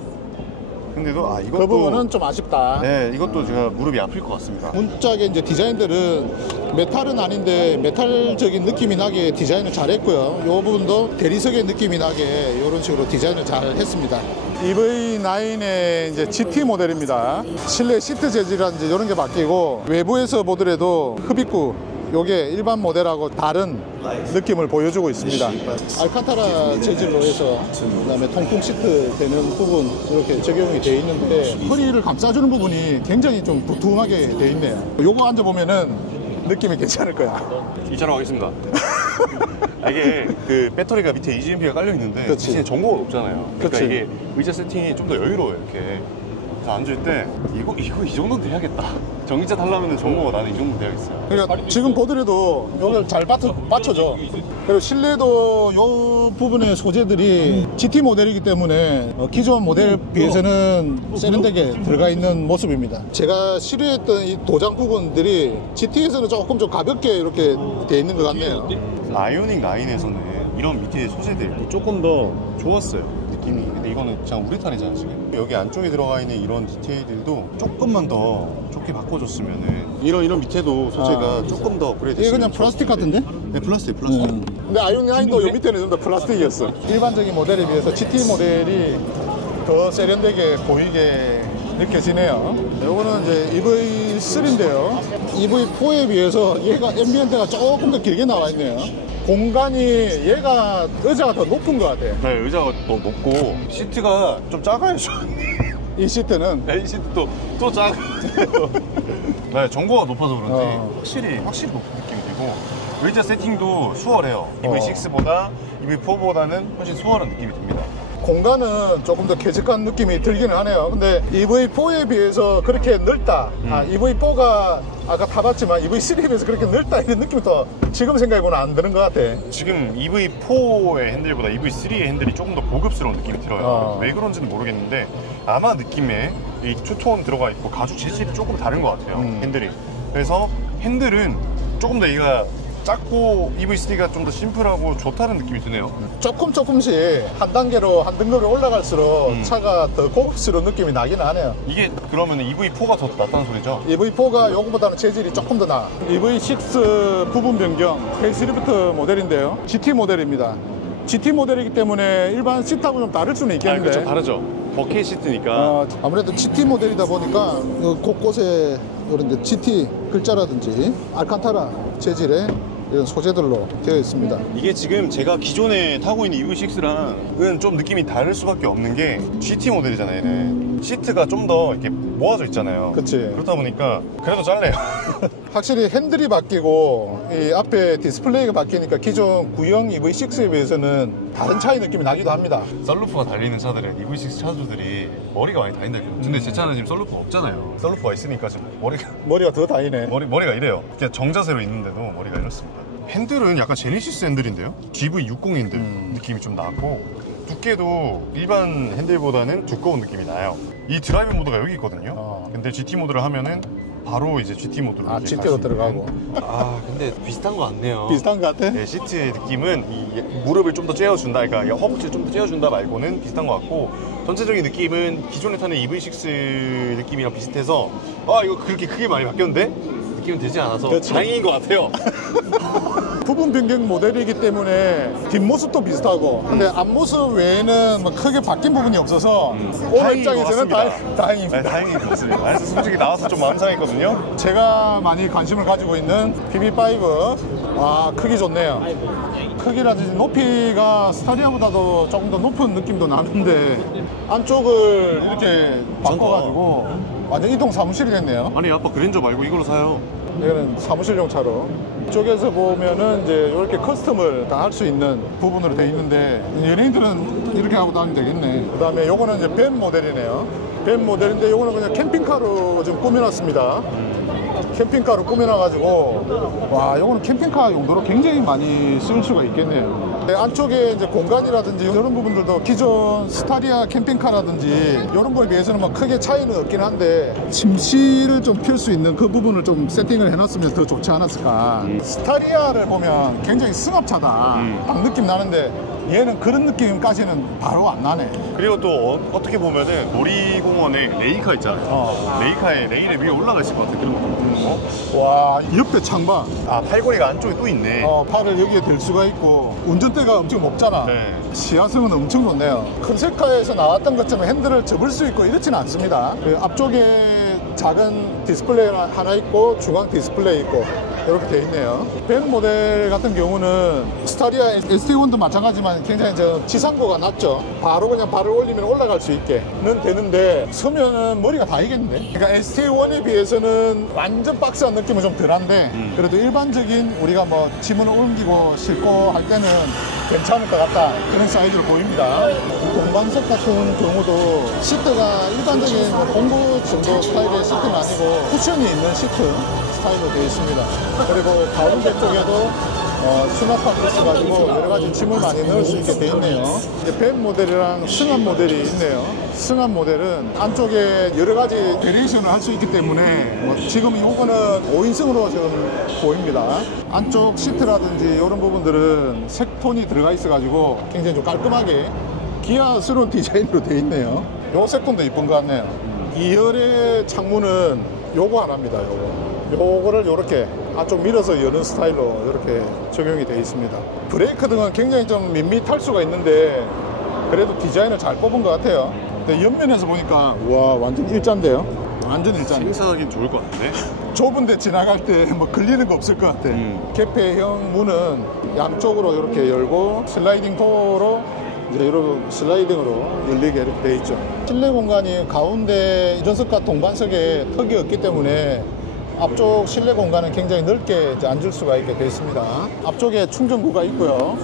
근데도 이것도 그 부분은 좀 아쉽다. 네, 이것도 제가 무릎이 아플 것 같습니다. 문짝의 이제 디자인들은 메탈은 아닌데 메탈적인 느낌이 나게 디자인을 잘 했고요. 이 부분도 대리석의 느낌이 나게 이런 식으로 디자인을 잘 했습니다. EV9의 이제 GT 모델입니다. 실내 시트 재질이라든지 이런 게 바뀌고, 외부에서 보더라도 흡입구 요게 일반 모델하고 다른 느낌을 보여주고 있습니다. 알칸타라 재질로 해서 그다음에 통풍 시트 되는 부분 이렇게 적용이 되어 있는데, 허리를 감싸주는 부분이 굉장히 좀 두툼하게 되어 있네요. 요거 앉아보면은 느낌이 괜찮을 거야. 이 차로 가겠습니다. 이게 그 배터리가 밑에 EGMP가 깔려 있는데 그치. 대신에 전고가 높잖아요. 그러니까 그치. 이게 의자 세팅이 좀 더 여유로워요. 이렇게 앉을 때 이거 이 정도는 돼야겠다. 전기차 타려면 전고가 나는 이 정도 돼야겠어요. 그러니까 지금 보더라도 이걸 잘 받쳐줘. 그리고 실내도 이 부분의 소재들이 GT 모델이기 때문에 기존 모델에 비해서는 세련되게 들어가 있는 모습입니다. 제가 실루했던 이 도장 부분들이 GT에서는 조금 좀 가볍게 이렇게 돼 있는 것 같네요. 아이오닉 9에서는 이런 밑에 소재들이 조금 더 좋았어요. 느낌이. 근데 이거는 그냥 우레탄이잖아 지금. 여기 안쪽에 들어가 있는 이런 디테일들도 조금만 더 좋게 바꿔줬으면은 이런 밑에도 소재가 조금 더 업그레이드. 이게 그냥 플라스틱 같은데? 네, 플라스틱. 근데 아이오닉 9도 요 밑에는 좀 더 플라스틱이었어. 일반적인 모델에 비해서 GT 모델이 더 세련되게 보이게 느껴지네요. 요거는 이제 EV3인데요. EV4에 비해서 얘가 앰비언트가 조금 더 길게 나와 있네요. 공간이 얘가 의자가 더 높은 것 같아요. 네, 의자가 더 높고 시트가 좀 작아요. 이 시트는 이 시트도 또 작아요. 네, 전고가 높아서 그런지 어. 확실히 높은 느낌이 들고, 의자 세팅도 수월해요. EV6보다 EV4보다는 훨씬 수월한 느낌이 듭니다. 공간은 조금 더 쾌적한 느낌이 들기는 하네요. 근데 EV4에 비해서 그렇게 넓다. EV4가 아까 타봤지만 EV3에 비해서 그렇게 넓다 이런 느낌이 더 지금 생각해보면 안 드는 것 같아. 지금 EV4의 핸들보다 EV3의 핸들이 조금 더 고급스러운 느낌이 들어요. 왜 그런지는 모르겠는데 아마 느낌에 이 투톤 들어가 있고 가죽 재질이 조금 다른 것 같아요. 핸들이. 그래서 핸들은 조금 더 얘가 작고 EV3가 좀 더 심플하고 좋다는 느낌이 드네요. 조금씩 한 단계로 한 등급이 올라갈수록 차가 더 고급스러운 느낌이 나긴 하네요. 이게 그러면 EV4가 더 낫다는 소리죠? EV4가 요거보다는 재질이 조금 더 나아. EV6 부분 변경 페이스리프트 모델인데요. GT 모델입니다. GT 모델이기 때문에 일반 시트하고 좀 다를 수는 있겠는데. 그렇죠, 다르죠. 버켓 시트니까. 아무래도 GT 모델이다 보니까 곳곳에 이런 GT 글자라든지 알칸타라 재질의 이런 소재들로 되어 있습니다. 이게 지금 제가 기존에 타고 있는 EV6랑은 좀 느낌이 다를 수밖에 없는 게 GT 모델이잖아요. 얘는. 시트가 좀 더 이렇게 모아져 있잖아요. 그치. 그렇다 보니까 그래도 짧네요. 확실히 핸들이 바뀌고 이 앞에 디스플레이가 바뀌니까 기존 구형 EV6에 비해서는 다른 차이 느낌이 나기도 합니다. 썬루프가 달리는 차들은 EV6 차주들이 머리가 많이 다닌다 했거든요. 근데 제 차는 지금 썬루프가 없잖아요. 썬루프가 있으니까 지금 머리가 더 다니네. 머리가 이래요. 그냥 정자세로 있는데도 머리가 이렇습니다. 핸들은 약간 제네시스 핸들인데요? GV60 핸들 느낌이 좀 나고 두께도 일반 핸들보다는 두꺼운 느낌이 나요. 이 드라이브 모드가 여기 있거든요. 근데 GT 모드를 하면은 바로 이제 GT 모드로 GT로 들어가고. 근데 비슷한 거 같네요. 비슷한 것 같아? 네, 시트의 느낌은 이 무릎을 좀 더 쬐어준다, 그러니까 허벅지를 좀 더 쬐어준다 말고는 비슷한 것 같고 전체적인 느낌은 기존에 타는 EV6 느낌이랑 비슷해서 이거 그렇게 크게 많이 바뀌었는데? 느낌은 되지 않아서 그렇지. 다행인 것 같아요. 부분 변경 모델이기 때문에 뒷모습도 비슷하고 근데 앞모습 외에는 뭐 크게 바뀐 부분이 없어서 오늘 다행인 입장에서는 것 같습니다. 다행입니다. 네, 다행인 것 같습니다. 그래서 솔직히 나와서 좀 마음 상했거든요. 제가 많이 관심을 가지고 있는 PB5 크기 좋네요. 크기라든지 높이가 스타리아보다도 조금 더 높은 느낌도 나는데 안쪽을 이렇게 바꿔가지고 완전 이동 사무실이 됐네요. 아니 아빠 그랜저 말고 이걸로 사요. 이거는 사무실용 차로 이쪽에서 보면은 이제 이렇게 커스텀을 다 할 수 있는 부분으로 되어 있는데 연예인들은 이렇게 하고 다니면 되겠네. 그 다음에 요거는 이제 벤 모델이네요. 벤 모델인데 요거는 그냥 캠핑카로 좀 꾸며놨습니다. 캠핑카로 꾸며놔가지고 요거는 캠핑카 용도로 굉장히 많이 쓸 수가 있겠네요. 안쪽에 이제 공간이라든지 이런 부분들도 기존 스타리아 캠핑카라든지 이런 거에 비해서는 뭐 크게 차이는 없긴 한데 침실을 좀 필 수 있는 그 부분을 좀 세팅을 해놨으면 더 좋지 않았을까. 스타리아를 보면 굉장히 승합차다 딱 느낌 나는데 얘는 그런 느낌까지는 바로 안 나네. 그리고 또 어떻게 보면은 놀이공원에 레이카 있잖아요. 레이카에 레일에 위에 올라가 있을 것 같은 그런 느낌. 와, 옆에 창봐. 팔걸이가 안쪽에 또 있네. 팔을 여기에 댈 수가 있고 운전대가 엄청 높잖아. 네. 시야성은 엄청 좋네요. 컨셉카에서 나왔던 것처럼 핸들을 접을 수 있고 이렇지는 않습니다. 그 앞쪽에 작은 디스플레이 하나 있고 중앙 디스플레이 있고 이렇게 되어 있네요. 벤 모델 같은 경우는 스타리아 ST1도 마찬가지지만 굉장히 지상고가 낮죠. 바로 그냥 발을 올리면 올라갈 수 있게는 되는데 서면은 머리가 다이겠는데. 그러니까 ST1에 비해서는 완전 박스한 느낌은 좀 덜한데 그래도 일반적인 우리가 뭐 짐을 옮기고 싣고 할 때는 괜찮을 것 같다 그런 사이즈로 보입니다. 동반석 같은 경우도 시트가 일반적인 공구 정도 스타일의 시트는 아니고 쿠션이 있는 시트 스타일로 되어 있습니다. 그리고 가운데 쪽에도 수납함이 있어가지고 여러 가지 짐을 많이 넣을 수 있게 되어 있네요. 벤 모델이랑 승합 모델이 있네요. 승합 모델은 안쪽에 여러 가지 베리에이션을 할 수 있기 때문에 지금 이거는 5인승으로 지금 보입니다. 안쪽 시트라든지 이런 부분들은 색톤이 들어가 있어가지고 굉장히 좀 깔끔하게 기아스러운 디자인으로 되어 있네요. 요 색톤도 이쁜 것 같네요. 2열의 창문은 요거 하나입니다. 요거를 이렇게 안쪽 밀어서 여는 스타일로 이렇게 적용이 되어 있습니다. 브레이크 등은 굉장히 좀 밋밋할 수가 있는데 그래도 디자인을 잘 뽑은 것 같아요. 근데 옆면에서 보니까 와 완전 일자인데요. 완전 일자네. 행사하긴 좋을 것 같은데. 좁은데 지나갈 때 뭐 걸리는 거 없을 것 같아. 개폐형 문은 양쪽으로 이렇게 열고 슬라이딩 도어로 이제 이런 슬라이딩으로 열리게 이렇게 되어 있죠. 실내 공간이 가운데 이전석과 동반석에 턱이 없기 때문에 앞쪽 실내 공간은 굉장히 넓게 이제 앉을 수가 있게 되어 있습니다. 앞쪽에 충전구가 있고요.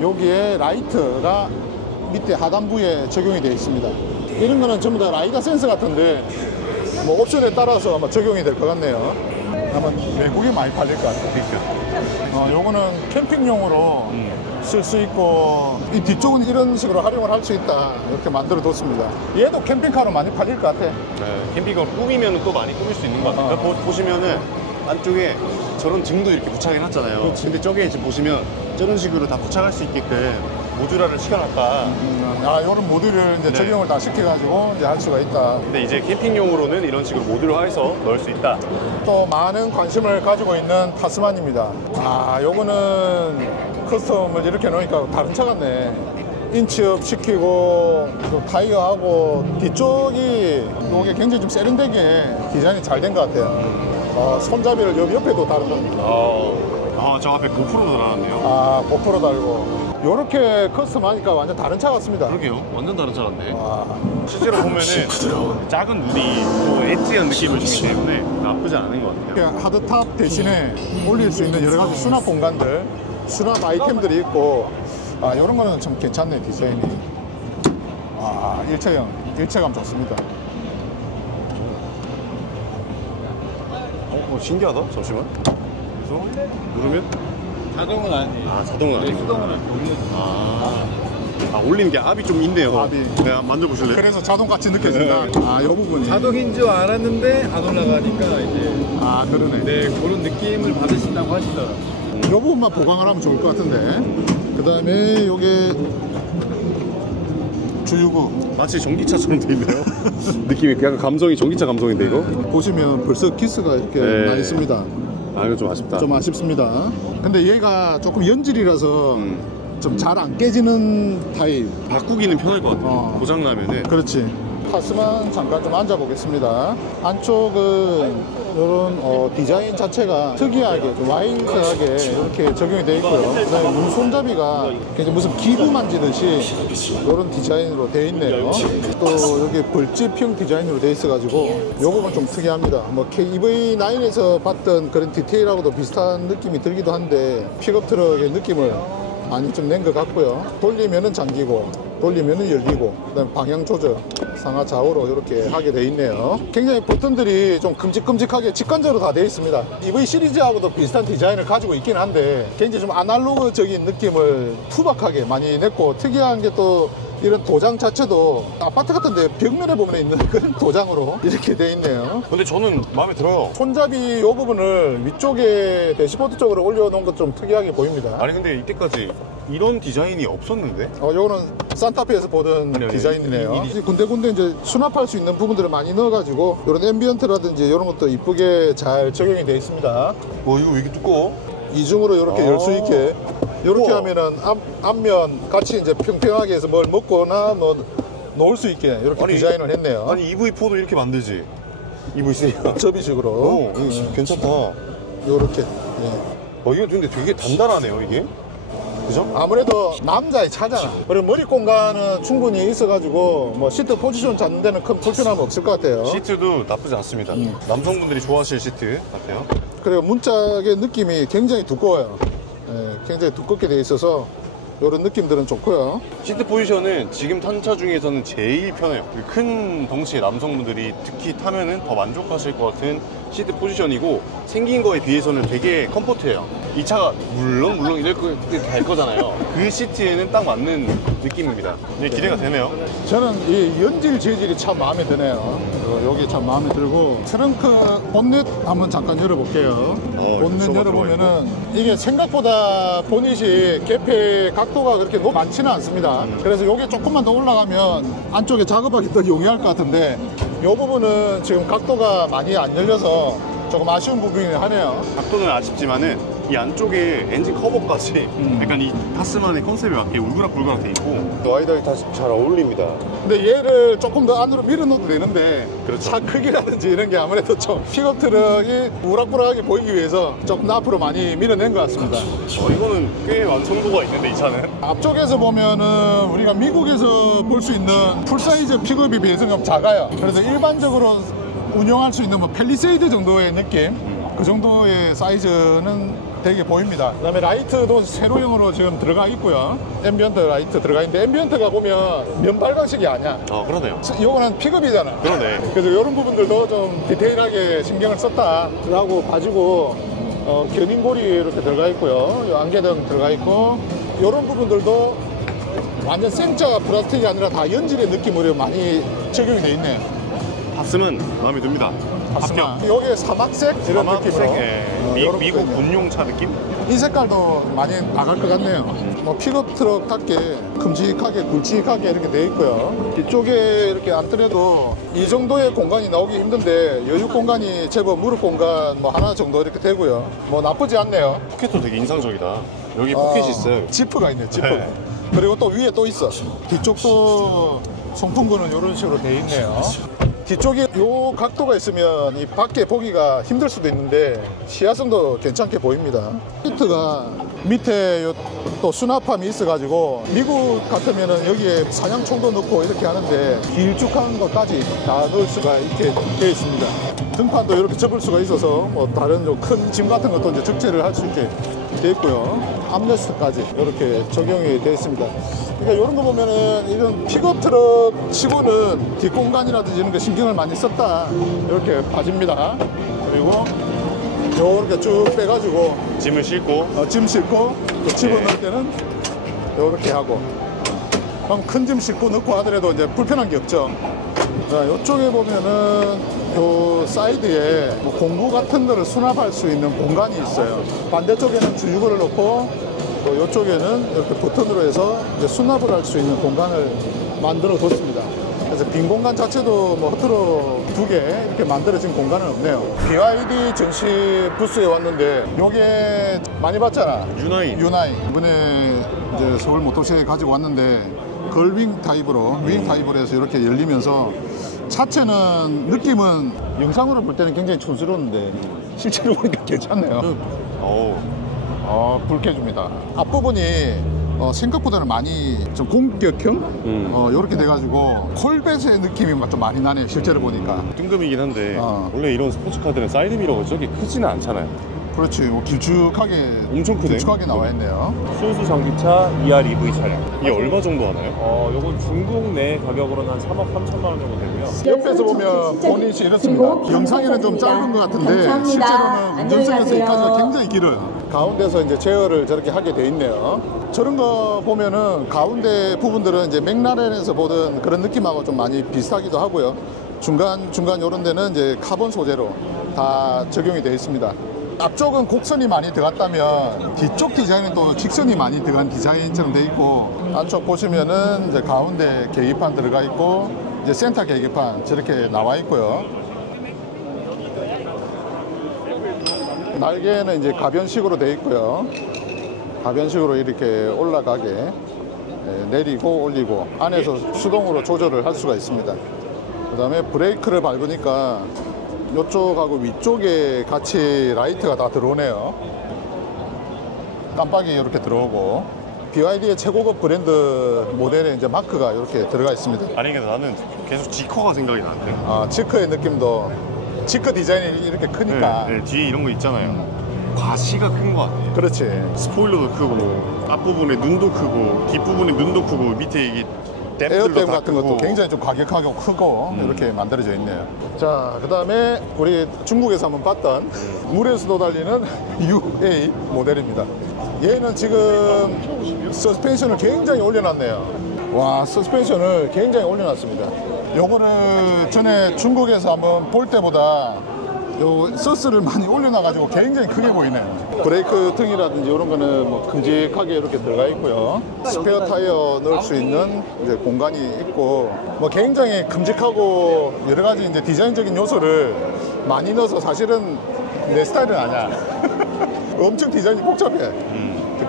여기에 라이트가 밑에 하단부에 적용이 되어 있습니다. 이런 거는 전부 다 라이다 센서 같은데 뭐 옵션에 따라서 아마 적용이 될 것 같네요. 아마 외국에 많이 팔릴 것 같아요. 요거는 캠핑용으로 쓸 수 있고 이 뒤쪽은 이런 식으로 활용을 할 수 있다 이렇게 만들어 뒀습니다. 얘도 캠핑카로 많이 팔릴 것 같아. 네, 캠핑카 꾸미면 또 많이 꾸밀 수 있는 것 같아요. 보시면은 안쪽에 저런 등도 이렇게 부착해놨잖아요. 그렇지. 근데 저게 지금 보시면 저런 식으로 다 부착할 수 있게끔 모듈화를 시켜놨다. 이런 모듈을 이제 네. 적용을 다 시켜가지고 이제 할 수가 있다. 근데 이제 캠핑용으로는 이런 식으로 모듈화해서 넣을 수 있다. 또 많은 관심을 가지고 있는 타스만입니다. 요거는 커스텀을 이렇게 놓으니까 다른 차 같네. 인치업 시키고 또 타이어하고 뒤쪽이 이게 굉장히 좀 세련되게 디자인이 잘 된 것 같아요. 손잡이를 여기 옆에도 다릅니다. 저 앞에 고프로도 달아놨네요. 고프로 달고 이렇게 커스텀 하니까 완전 다른 차 같습니다. 그러게요. 완전 다른 차 같네. 와, 실제로 보면은 작은 누리, 또 엣지한 느낌을 주기 때문에 나쁘지 않은 것 같아요. 이렇게 하드탑 대신에 올릴 수 있는 여러 가지 수납 공간들, 수납 아이템들이 있고 이런 거는 참 괜찮네 디자인이. 일체감 좋습니다. 신기하다. 잠시만. 그래서 누르면 자동은 아니에요. 자동은 아니고. 수동은 올리는 게 압이 좀 있네요. 압이. 네, 만져보실래요? 그래서 자동같이 느껴진다. 이 부분이. 자동인 줄 알았는데 안 올라가니까 이제 그러네. 네 그런 느낌을 받으신다고 하시더라고요. 이 부분만 보강을 하면 좋을 것 같은데. 그 다음에 요게 주유구. 마치 전기차처럼 돼 있네요. 느낌이 약간 감성이 전기차 감성인데 이거? 보시면 벌써 기스가 이렇게 네. 나 있습니다. 이거 좀 아쉽다. 좀 아쉽습니다. 근데 얘가 조금 연질이라서 좀 잘 안 깨지는 타입. 바꾸기는 편할 것 같아요. 고장 나면은. 그렇지. 타스만 잠깐 좀 앉아 보겠습니다. 안쪽은 이런 디자인 자체가 특이하게 좀 와일드하게 이렇게 적용이 되어 있고요. 그다음에 문 손잡이가 굉장히 무슨 기구 만지듯이 이런 디자인으로 되어 있네요. 또 여기 벌집형 디자인으로 되어 있어가지고 이 부분 좀 특이합니다. 뭐 EV9에서 봤던 그런 디테일하고도 비슷한 느낌이 들기도 한데 픽업 트럭의 느낌을 많이 좀 낸 것 같고요. 돌리면은 잠기고 돌리면은 열리고 그다음에 방향 조절 상하 좌우로 이렇게 하게 돼 있네요. 굉장히 버튼들이 좀 큼직큼직하게 직관적으로 다 되어 있습니다. EV 시리즈하고도 비슷한 디자인을 가지고 있긴 한데 굉장히 좀 아날로그적인 느낌을 투박하게 많이 냈고 특이한 게 또 이런 도장 자체도 아파트 같은 데 벽면에 보면 있는 그런 도장으로 이렇게 돼 있네요. 근데 저는 마음에 들어요. 손잡이 이 부분을 위쪽에 대시보드 쪽으로 올려놓은 것 좀 특이하게 보입니다. 아니 근데 이때까지 이런 디자인이 없었는데? 요거는 산타페에서 보던 아니요, 디자인이네요. 군데군데 이제 수납할 수 있는 부분들을 많이 넣어가지고 이런 앰비언트라든지 이런 것도 이쁘게 잘 적용이 되어 있습니다. 이거 왜 이렇게 두꺼워? 이중으로 이렇게 열 수 있게 이렇게 우와. 하면은 앞면 같이 이제 평평하게 해서 뭘 먹거나 뭐 놓을 수 있게 이렇게 디자인을 했네요. 아니 EV4도 이렇게 만들지. EV3가. 접이식으로 괜찮다. 이렇게. 이거 근데 되게 단단하네요 이게. 그죠? 아무래도 남자의 차잖아. 그리고 머리 공간은 충분히 있어가지고 뭐 시트 포지션 잡는 데는 큰 불편함 없을 것 같아요. 시트도 나쁘지 않습니다. 남성분들이 좋아하실 시트 같아요. 그리고 문짝의 느낌이 굉장히 두꺼워요. 굉장히 두껍게 돼 있어서 이런 느낌들은 좋고요. 시트 포지션은 지금 탄 차 중에서는 제일 편해요. 큰 덩치의 남성분들이 특히 타면은 더 만족하실 것 같은 시트 포지션이고 생긴 거에 비해서는 되게 컴포트해요. 이 차가 물론 이렇게 갈 거잖아요. 그 시트에는 딱 맞는 느낌입니다. 이제 기대가 되네요. 저는 이 연질 재질이 참 마음에 드네요. 여기 참 마음에 들고 트렁크 본넷 한번 잠깐 열어볼게요. 본넷 셔가 열어보면은 이게 생각보다 보닛이 개폐 각도가 그렇게 많지는 않습니다. 그래서 이게 조금만 더 올라가면 안쪽에 작업하기 더 용이할 것 같은데 이 부분은 지금 각도가 많이 안 열려서 조금 아쉬운 부분이 하네요. 각도는 아쉽지만은 이 안쪽에 엔진 커버까지 약간 이 타스만의 컨셉에 맞게 울그락불그락 돼 있고 와이드하게 다 잘 어울립니다. 근데 얘를 조금 더 안으로 밀어넣어도 되는데 그렇죠. 차 크기라든지 이런 게 아무래도 좀 픽업 트럭이 우락부락하게 보이기 위해서 조금 더 앞으로 많이 밀어낸 것 같습니다. 이거는 꽤 완성도가 있는데 이 차는 앞쪽에서 보면은 우리가 미국에서 볼 수 있는 풀사이즈 픽업에 비해서 좀 작아요. 그래서 일반적으로 운영할 수 있는 뭐 팰리세이드 정도의 느낌, 그 정도의 사이즈는 되게 보입니다. 그다음에 라이트도 세로형으로 지금 들어가 있고요. 앰비언트 라이트 들어가 있는데 앰비언트가 보면 면발광식이 아니야. 그러네요. 이거는 픽업이잖아. 그러네. 그래서 이런 부분들도 좀 디테일하게 신경을 썼다라고 봐주고, 견인골이 이렇게 들어가 있고요. 요 안개등 들어가 있고, 이런 부분들도 완전 생짜 플라스틱이 아니라 다 연질의 느낌으로 많이 적용이 돼 있네요. 봤으면 마음에 듭니다. 합격. 여기에 사막색 이런 사막색, 느낌으로. 예. 이런 미국 느낌이요. 군용차 느낌? 이 색깔도 많이 나갈 것 같네요. 뭐 픽업 트럭답게 큼직하게 굵직하게 이렇게 돼 있고요. 이쪽에 이렇게 안 뜨려도 이 정도의 공간이 나오기 힘든데 여유 공간이 제법 무릎 공간 뭐 하나 정도 이렇게 되고요. 뭐 나쁘지 않네요. 포켓도 되게 인상적이다. 여기 포켓이 있어요. 지프가 있네, 지프가. 네. 그리고 또 위에 또 있어. 뒤쪽도 송풍구는 이런 식으로 돼 있네요. 뒤쪽에 요 각도가 있으면 이 밖에 보기가 힘들 수도 있는데 시야성도 괜찮게 보입니다. 시트가 밑에 요 또 수납함이 있어가지고 미국 같으면은 여기에 사냥총도 넣고 이렇게 하는데 길쭉한 것까지 다 넣을 수가 있게 되어 있습니다. 등판도 이렇게 접을 수가 있어서 뭐 다른 큰 짐 같은 것도 이제 적재를 할 수 있게 되어 있고요. 암레스트까지 이렇게 적용이 되어 있습니다. 그러니까 이런 거 보면은 이런 픽업 트럭 치고는 뒷공간이라든지 이런 거 신경을 많이 썼다 이렇게 봐집니다. 그리고 요렇게 쭉 빼가지고 짐을 싣고 짐 싣고 또 집어넣을 때는 요렇게 하고, 그럼 큰 짐 싣고 넣고 하더라도 이제 불편한 게 없죠. 자, 이쪽에 보면은 요 사이드에 뭐 공구 같은 거를 수납할 수 있는 공간이 있어요. 반대쪽에는 주유구를 넣고 또 이쪽에는 이렇게 버튼으로 해서 이제 수납을 할 수 있는 공간을 만들어 뒀습니다. 그래서 빈 공간 자체도 뭐 허투루 2개 이렇게 만들어진 공간은 없네요. BYD 전시 부스에 왔는데 요게 많이 봤잖아. 유나이. 이번에 이제 서울 모터쇼에 가지고 왔는데 걸윙 타입으로 윙 타입으로 해서 이렇게 열리면서 차체는 느낌은 영상으로 볼 때는 굉장히 촌스러운데 실제로 보니까 괜찮네요. 붉게 줍니다. 앞부분이 생각보다는 많이 좀 공격형 이렇게 돼가지고 콜벳의 느낌이 좀 많이 나네요. 실제로 보니까. 뜬금이긴 한데 원래 이런 스포츠카들은 사이드미러가 저기 크지는 않잖아요. 그렇지. 뭐 길쭉하게 엄청 크네. 길쭉하게 나와 있네요. 순수 전기차 ER EV 차량. 이게 얼마 정도 하나요? 요건 중국 내 가격으로는 한 3억 3천만 원 정도 되고요. 옆에서 보면 보닛이 이렇습니다. 영상에는 좀 짧은 것 같은데 실제로는 운전석에서 여기까지가 굉장히 길어요. 가운데서 이제 제어를 저렇게 하게 돼 있네요. 저런 거 보면은 가운데 부분들은 이제 맥라렌에서 보던 그런 느낌하고 좀 많이 비슷하기도 하고요. 중간 이런 데는 이제 카본 소재로 다 적용이 되어 있습니다. 앞쪽은 곡선이 많이 들어갔다면 뒤쪽 디자인은 또 직선이 많이 들어간 디자인처럼 돼 있고, 안쪽 보시면은 이제 가운데 계기판 들어가 있고 이제 센터 계기판 저렇게 나와 있고요. 날개는 이제 가변식으로 돼 있고요. 가변식으로 이렇게 올라가게 내리고 올리고 안에서 수동으로 조절을 할 수가 있습니다. 그 다음에 브레이크를 밟으니까 이쪽하고 위쪽에 같이 라이트가 다 들어오네요. 깜빡이 이렇게 들어오고 BYD의 최고급 브랜드 모델에 이제 마크가 이렇게 들어가 있습니다. 아니 근데 나는 계속 지커가 생각이 나는데. 지크의 느낌도 지크 디자인이 이렇게 크니까. 네, 뒤에 이런 거 있잖아요. 과시가 큰 것 같아. 그렇지. 스포일러도 크고 앞부분에 눈도 크고 뒷부분에 눈도 크고 밑에 이게 댐들도 에어댐 다 같은 것도 크고. 굉장히 좀 과격하고 크고 이렇게 만들어져 있네요. 자, 그 다음에 우리 중국에서 한번 봤던 물에서도 달리는 UA 모델입니다. 얘는 지금 서스펜션을 굉장히 올려놨네요. 와, 서스펜션을 굉장히 올려놨습니다. 요거를 전에 중국에서 한번 볼 때보다 요 서스를 많이 올려놔가지고 굉장히 크게 보이네요. 브레이크 등이라든지 이런 거는 뭐 큼직하게 이렇게 들어가 있고요. 스페어 타이어 넣을 수 있는 이제 공간이 있고, 뭐 굉장히 큼직하고 여러 가지 이제 디자인적인 요소를 많이 넣어서 사실은 내 스타일은 아니야. 엄청 디자인이 복잡해.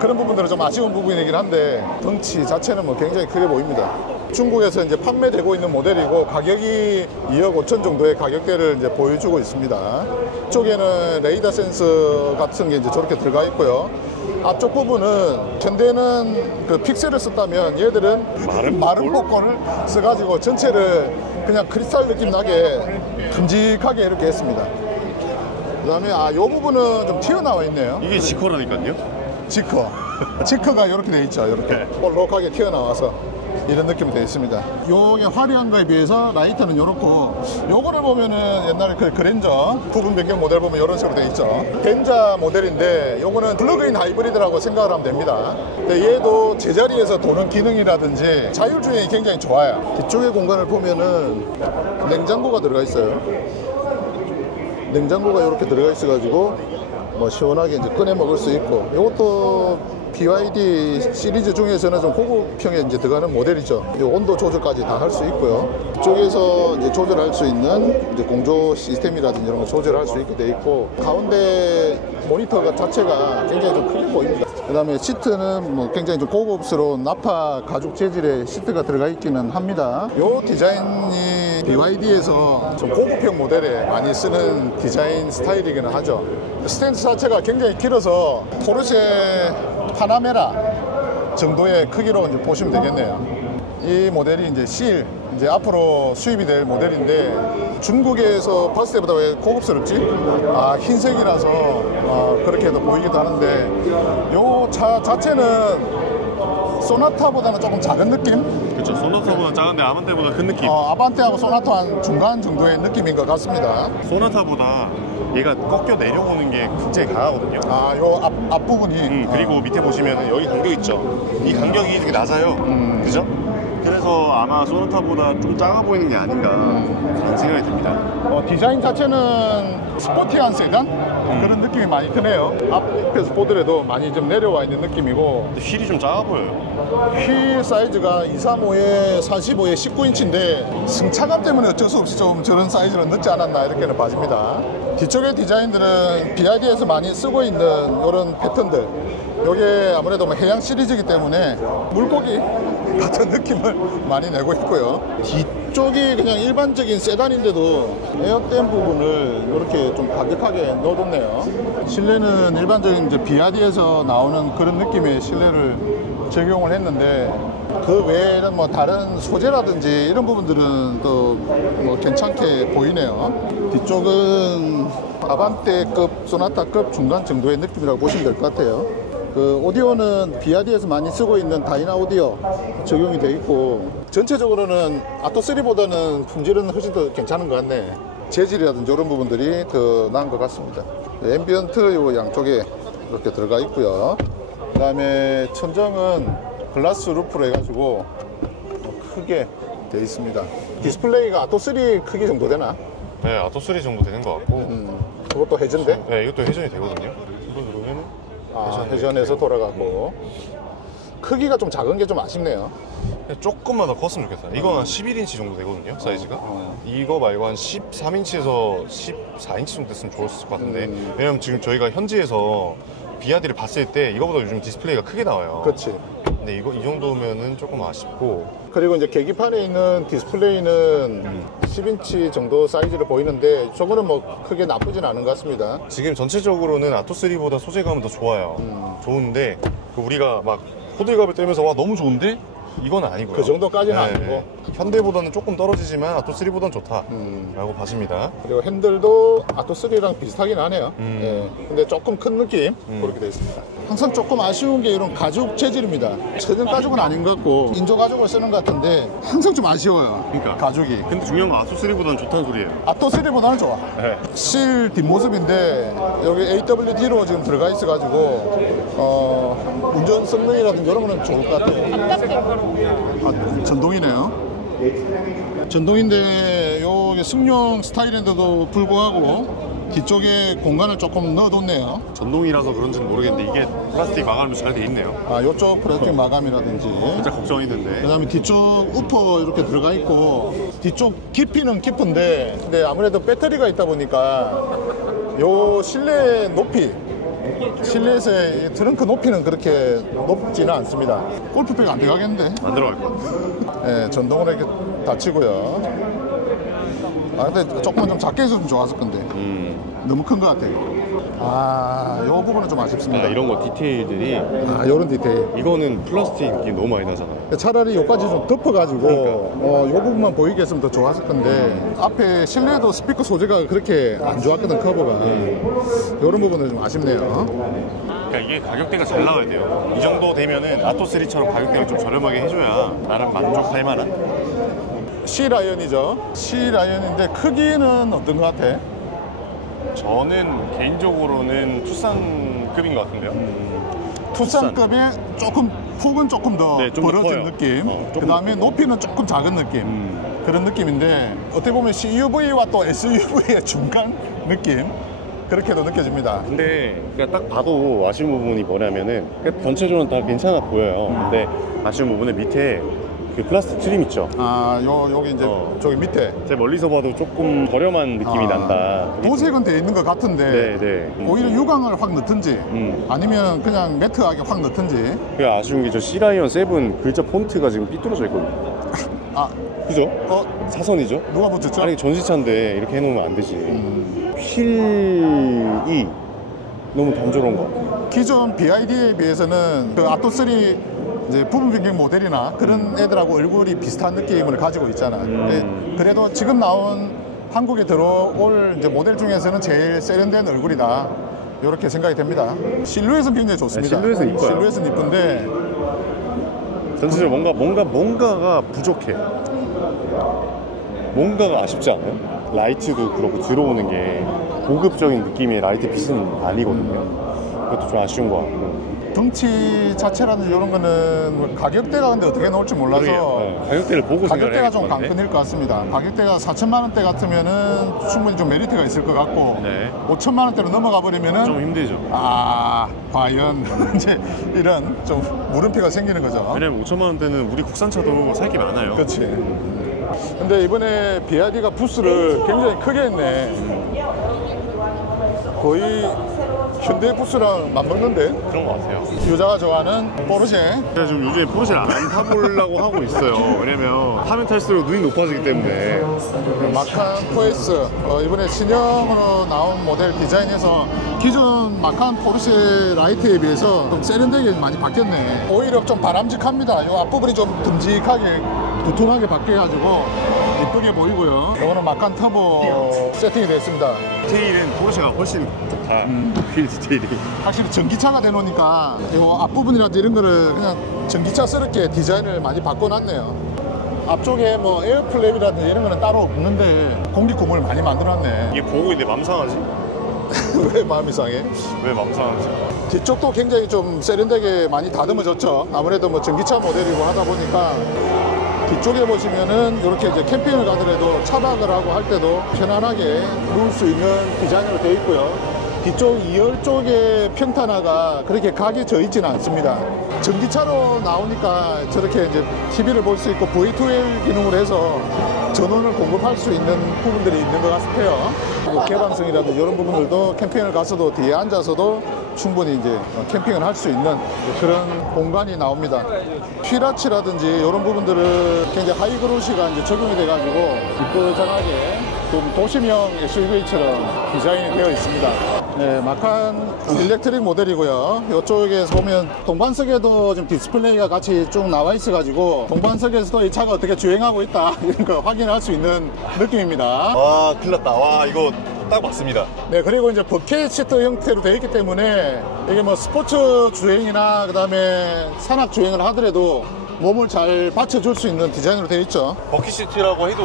그런 부분들은 좀 아쉬운 부분이긴 한데 덩치 자체는 뭐 굉장히 크게 보입니다. 중국에서 이제 판매되고 있는 모델이고 가격이 2억 5천 정도의 가격대를 이제 보여주고 있습니다. 이쪽에는 레이더 센서 같은 게 이제 저렇게 들어가 있고요. 앞쪽 부분은 현대는 그 픽셀을 썼다면 얘들은 마른 복권을 써가지고 전체를 그냥 크리스탈 느낌 나게 큼직하게 이렇게 했습니다. 그 다음에 이 부분은 좀 튀어나와 있네요. 이게 지커라니까요. 지커가 이렇게 돼 있죠. 이렇게 네. 볼록하게 튀어나와서 이런 느낌이 되어 있습니다. 요게 화려한 거에 비해서 라이트는 이렇고, 요거를 보면은 옛날에 그 그랜저 부분 변경 모델 보면 이런 식으로 되어 있죠. 덴자 모델인데 요거는 플러그인 하이브리드라고 생각을 하면 됩니다. 근데 얘도 제자리에서 도는 기능이라든지 자율주행이 굉장히 좋아요. 뒤쪽의 공간을 보면은 냉장고가 들어가 있어요. 냉장고가 이렇게 들어가 있어가지고 뭐 시원하게 이제 꺼내 먹을 수 있고, 이것도 BYD 시리즈 중에서는 좀 고급형에 이제 들어가는 모델이죠. 이 온도 조절까지 다 할 수 있고요. 이쪽에서 이제 조절할 수 있는 이제 공조 시스템이라든지 이런 거 조절할 수 있게 돼 있고, 가운데 모니터 자체가 굉장히 좀 크게 보입니다. 그 다음에 시트는 뭐 굉장히 좀 고급스러운 나파 가죽 재질의 시트가 들어가 있기는 합니다. 이 디자인이 BYD에서 좀 고급형 모델에 많이 쓰는 디자인 스타일이기는 하죠. 스탠스 자체가 굉장히 길어서 포르쉐 파나메라 정도의 크기로 이제 보시면 되겠네요. 이 모델이 이제 C1, 이제 앞으로 수입이 될 모델인데, 중국에서 봤을 때보다 왜 고급스럽지? 흰색이라서 그렇게도 보이기도 하는데, 요 차 자체는 소나타보다는 조금 작은 느낌? 그렇죠. 소나타보다 작은데 아반떼보다 큰 느낌. 아반떼하고 소나타 한 중간 정도의 느낌인 것 같습니다. 소나타보다 얘가 꺾여 내려오는 게 굉장히 강하거든요. 요 앞부분이. 그리고 밑에 보시면 여기 간격 있죠. 이 간격이 되게 낮아요. 그죠? 그래서 아마 소나타보다 좀 작아 보이는 게 아닌가 그런 생각이 듭니다. 디자인 자체는 스포티한 세단? 그런 느낌이 많이 드네요. 앞에서 보더라도 많이 좀 내려와 있는 느낌이고, 근데 휠이 좀 작아 보여요. 휠 사이즈가 235에 45에 19인치인데 승차감 때문에 어쩔 수 없이 좀 저런 사이즈로 넣지 않았나 이렇게는 봐집니다. 뒤쪽의 디자인들은 BYD에서 많이 쓰고 있는 이런 패턴들, 이게 아무래도 뭐 해양 시리즈이기 때문에 물고기 같은 느낌을 많이 내고 있고요. 뒤쪽이 그냥 일반적인 세단인데도 에어댐 부분을 이렇게 좀 가격하게 넣어뒀네요. 실내는 일반적인 이제 BYD에서 나오는 그런 느낌의 실내를 적용을 했는데, 그 외에는 뭐 다른 소재라든지 이런 부분들은 또 뭐 괜찮게 보이네요. 뒤쪽은 아반떼급, 소나타급 중간 정도의 느낌이라고 보시면 될 것 같아요. 그 오디오는 BYD에서 많이 쓰고 있는 다이나 오디오 적용이 되어 있고, 전체적으로는 아토3보다는 품질은 훨씬 더 괜찮은 것 같네. 재질이라든지 이런 부분들이 더 나은 것 같습니다. 앰비언트 요 양쪽에 이렇게 들어가 있고요. 그 다음에 천정은 글라스 루프로 해가지고 크게 되어 있습니다. 디스플레이가 아토3 크기 정도 되나? 네, 아토3 정도 되는 것 같고. 그것도 회전돼? 네, 이것도 회전이 되거든요. 이거 누르면 회전해서 돌아가고. 크기가 좀 작은 게 좀 아쉽네요. 조금만 더 컸으면 좋겠어요. 이건 한 11인치 정도 되거든요, 사이즈가. 이거 말고 한 13인치에서 14인치 정도 됐으면 좋았을 것 같은데, 왜냐면 지금 저희가 현지에서 BYD를 봤을 때 이거보다 요즘 디스플레이가 크게 나와요. 그렇지. 근데 이 정도면은 조금 아쉽고. 그리고 이제 계기판에 있는 디스플레이는 10인치 정도 사이즈로 보이는데, 저거는 뭐 크게 나쁘진 않은 것 같습니다. 지금 전체적으로는 아토3보다 소재감은 더 좋아요. 좋은데 우리가 막 호들갑을 떨면서 와 너무 좋은데? 이건 아니고요. 그 정도까지는 아니고. 현대보다는 조금 떨어지지만 아토3보다는 좋다 라고 봐집니다. 그리고 핸들도 아토3랑 비슷하긴 하네요. 근데 조금 큰 느낌 그렇게 되어 있습니다. 항상 조금 아쉬운 게 이런 가죽 재질입니다. 천연 가죽은 아닌 것 같고 인조 가죽을 쓰는 것 같은데 항상 좀 아쉬워요. 그러니까. 가죽이. 근데 중요한 건 아토3보다는 좋다는 소리예요. 아토3보다는 좋아. 실 뒷모습인데 여기 AWD로 지금 들어가 있어가지고 운전 성능이라든지 이런 거는 좋을 것 같아요. 전동이네요. 전동인데 요게 승용 스타일인데도 불구하고 뒤쪽에 공간을 조금 넣어뒀네요. 전동이라서 그런지는 모르겠는데 이게 플라스틱 마감이 잘 돼 있네요. 요쪽 플라스틱 마감이라든지. 진짜 걱정했는데. 그 다음에 뒤쪽 우퍼 이렇게 들어가 있고, 뒤쪽 깊이는 깊은데, 근데 아무래도 배터리가 있다 보니까 요 실내 높이, 실내에서의 트렁크 높이는 그렇게 높지는 않습니다. 골프백 안 들어가겠는데? 안 들어갈 것 같아요. 네, 전동으로 이렇게 닫히고요. 근데 조금만 좀 작게 해서 좀 좋았을 건데. 너무 큰 것 같아요. 아, 요 부분은 좀 아쉽습니다. 이런 거 디테일들이 아, 요런 디테일. 이거는 플라스틱 느낌 너무 많이 나잖아요. 차라리 요까지 좀 덮어가지고 그러니까. 요 부분만 보이게 했으면 더 좋았을 건데 앞에 실내도 스피커 소재가 그렇게 안 좋았거든, 커버가. 요런 부분은 좀 아쉽네요. 그러니까 이게 가격대가 잘 나와야 돼요. 이 정도 되면은 아토3처럼 가격대가 좀 저렴하게 해줘야 나름 만족할 만한. C라이언이죠. C라이언인데 크기는 어떤 것 같아? 저는 개인적으로는 투싼급인 것 같은데요. 투싼급에 조금 폭은 조금 더 네, 좀더 벌어진 커요. 느낌. 조금 그 다음에 높이는 조금 작은 느낌. 그런 느낌인데 어떻게 보면 CUV와 또 SUV의 중간 느낌, 그렇게도 느껴집니다. 근데 그러니까 딱 봐도 아쉬운 부분이 뭐냐면은 그러니까 전체적으로 다 괜찮아 보여요. 근데 아쉬운 부분은 밑에 그 플라스틱 트림 있죠. 아, 여기 이제 저기 밑에 제 멀리서 봐도 조금 저렴한 느낌이 난다. 도색은 돼 있는 것 같은데 네. 오히려 유광을 확 넣든지 아니면 그냥 매트하게 확 넣든지. 그 아쉬운 게 저 C라이언 7 글자 폰트가 지금 삐뚤어져 있거든요. 아, 그죠? 사선이죠? 누가 붙였죠? 아니 전시차인데 이렇게 해놓으면 안 되지. 휠이 너무 단조로운 것 같아요. 기존 BID에 비해서는 그 아토3 이제 부분 변경 모델이나 그런 애들하고 얼굴이 비슷한 느낌을 가지고 있잖아. 그래도 지금 나온 한국에 들어올 이제 모델 중에서는 제일 세련된 얼굴이다, 이렇게 생각이 됩니다. 실루엣은 굉장히 좋습니다. 네, 실루엣은 이뻐요. 실루엣은 이쁜데 전체적으로 뭔가가 부족해. 뭔가가 아쉽지 않아요? 라이트도 그렇고 들어오는 게 고급적인 느낌의 라이트 빛은 아니거든요. 그것도 좀 아쉬운 것 같고. 덩치 자체라든지 이런 거는 가격대가 근데 어떻게 나올지 몰라서 그러게요. 가격대를 보고 가격대가 생각해야 좀 될 것 같은데? 강큰일 것 같습니다. 가격대가 4천만 원대 같으면은 충분히 좀 메리트가 있을 것 같고 네. 5천만 원대로 넘어가 버리면은 좀 힘들죠. 아, 과연 이제 이런 좀 물음표가 생기는 거죠. 왜냐면 5천만 원대는 우리 국산차도 살 게 많아요. 그렇지. 근데 이번에 BYD가 부스를 굉장히 크게 했네. 거의 현대 부스랑 맞먹는데. 그런 것 같아요. 유자가 좋아하는 포르쉐. 제가 지금 요즘에 포르쉐를 안 타보려고 하고 있어요. 왜냐면 타면 탈수록 눈이 높아지기 때문에. 마칸 4S 이번에 신형으로 나온 모델 디자인에서 기존 마칸 포르쉐 라이트에 비해서 좀 세련되게 많이 바뀌었네. 오히려 좀 바람직합니다. 이 앞부분이 좀 듬직하게 두툼하게 바뀌어가지고 이쁘게 보이고요. 이거는 마칸 터보 세팅이 됐습니다. 디테일은 포르쉐가 훨씬 좋다. 휠 디테일이. 확실히 전기차가 되놓으니까 이 앞부분이라든지 이런 거를 그냥 전기차스럽게 디자인을 많이 바꿔놨네요. 앞쪽에 뭐 에어플랩이라든지 이런 거는 따로 없는데 공기 구멍을 많이 만들어놨네. 이게 보고 있는데 맘 상하지? 왜 마음이 상해? 왜 맘 상하지? 뒤쪽도 굉장히 좀 세련되게 많이 다듬어졌죠. 아무래도 뭐 전기차 모델이고 하다 보니까 뒤쪽에 보시면은 이렇게 이제 캠핑을 가더라도 차박을 하고 할 때도 편안하게 누울 수 있는 디자인으로 되어 있고요. 뒤쪽 2열 쪽에 평탄화가 그렇게 각이 져 있지는 않습니다. 전기차로 나오니까 저렇게 이제 TV를 볼 수 있고 V2L 기능으로 해서 전원을 공급할 수 있는 부분들이 있는 것 같아요. 그리고 개방성이라든지 이런 부분들도 캠핑을 가서도 뒤에 앉아서도 충분히 이제 캠핑을 할 수 있는 그런 공간이 나옵니다. 휠아치라든지 이런 부분들은 굉장히 하이그로시가 이제 적용이 돼가지고 이쁘장하게 좀 도심형 SUV처럼 디자인이 되어 있습니다. 네, 마칸 일렉트릭 모델이고요. 이쪽에서 보면 동반석에도 지금 디스플레이가 같이 쭉 나와 있어가지고 동반석에서도 이 차가 어떻게 주행하고 있다 이런 거 확인할 수 있는 느낌입니다. 와, 큰일 났다. 와, 이거 딱 맞습니다. 네, 그리고 이제 버켓 시트 형태로 되어 있기 때문에 이게 뭐 스포츠 주행이나 그 다음에 산악 주행을 하더라도 몸을 잘 받쳐줄 수 있는 디자인으로 되어 있죠. 버킷 시트라고 해도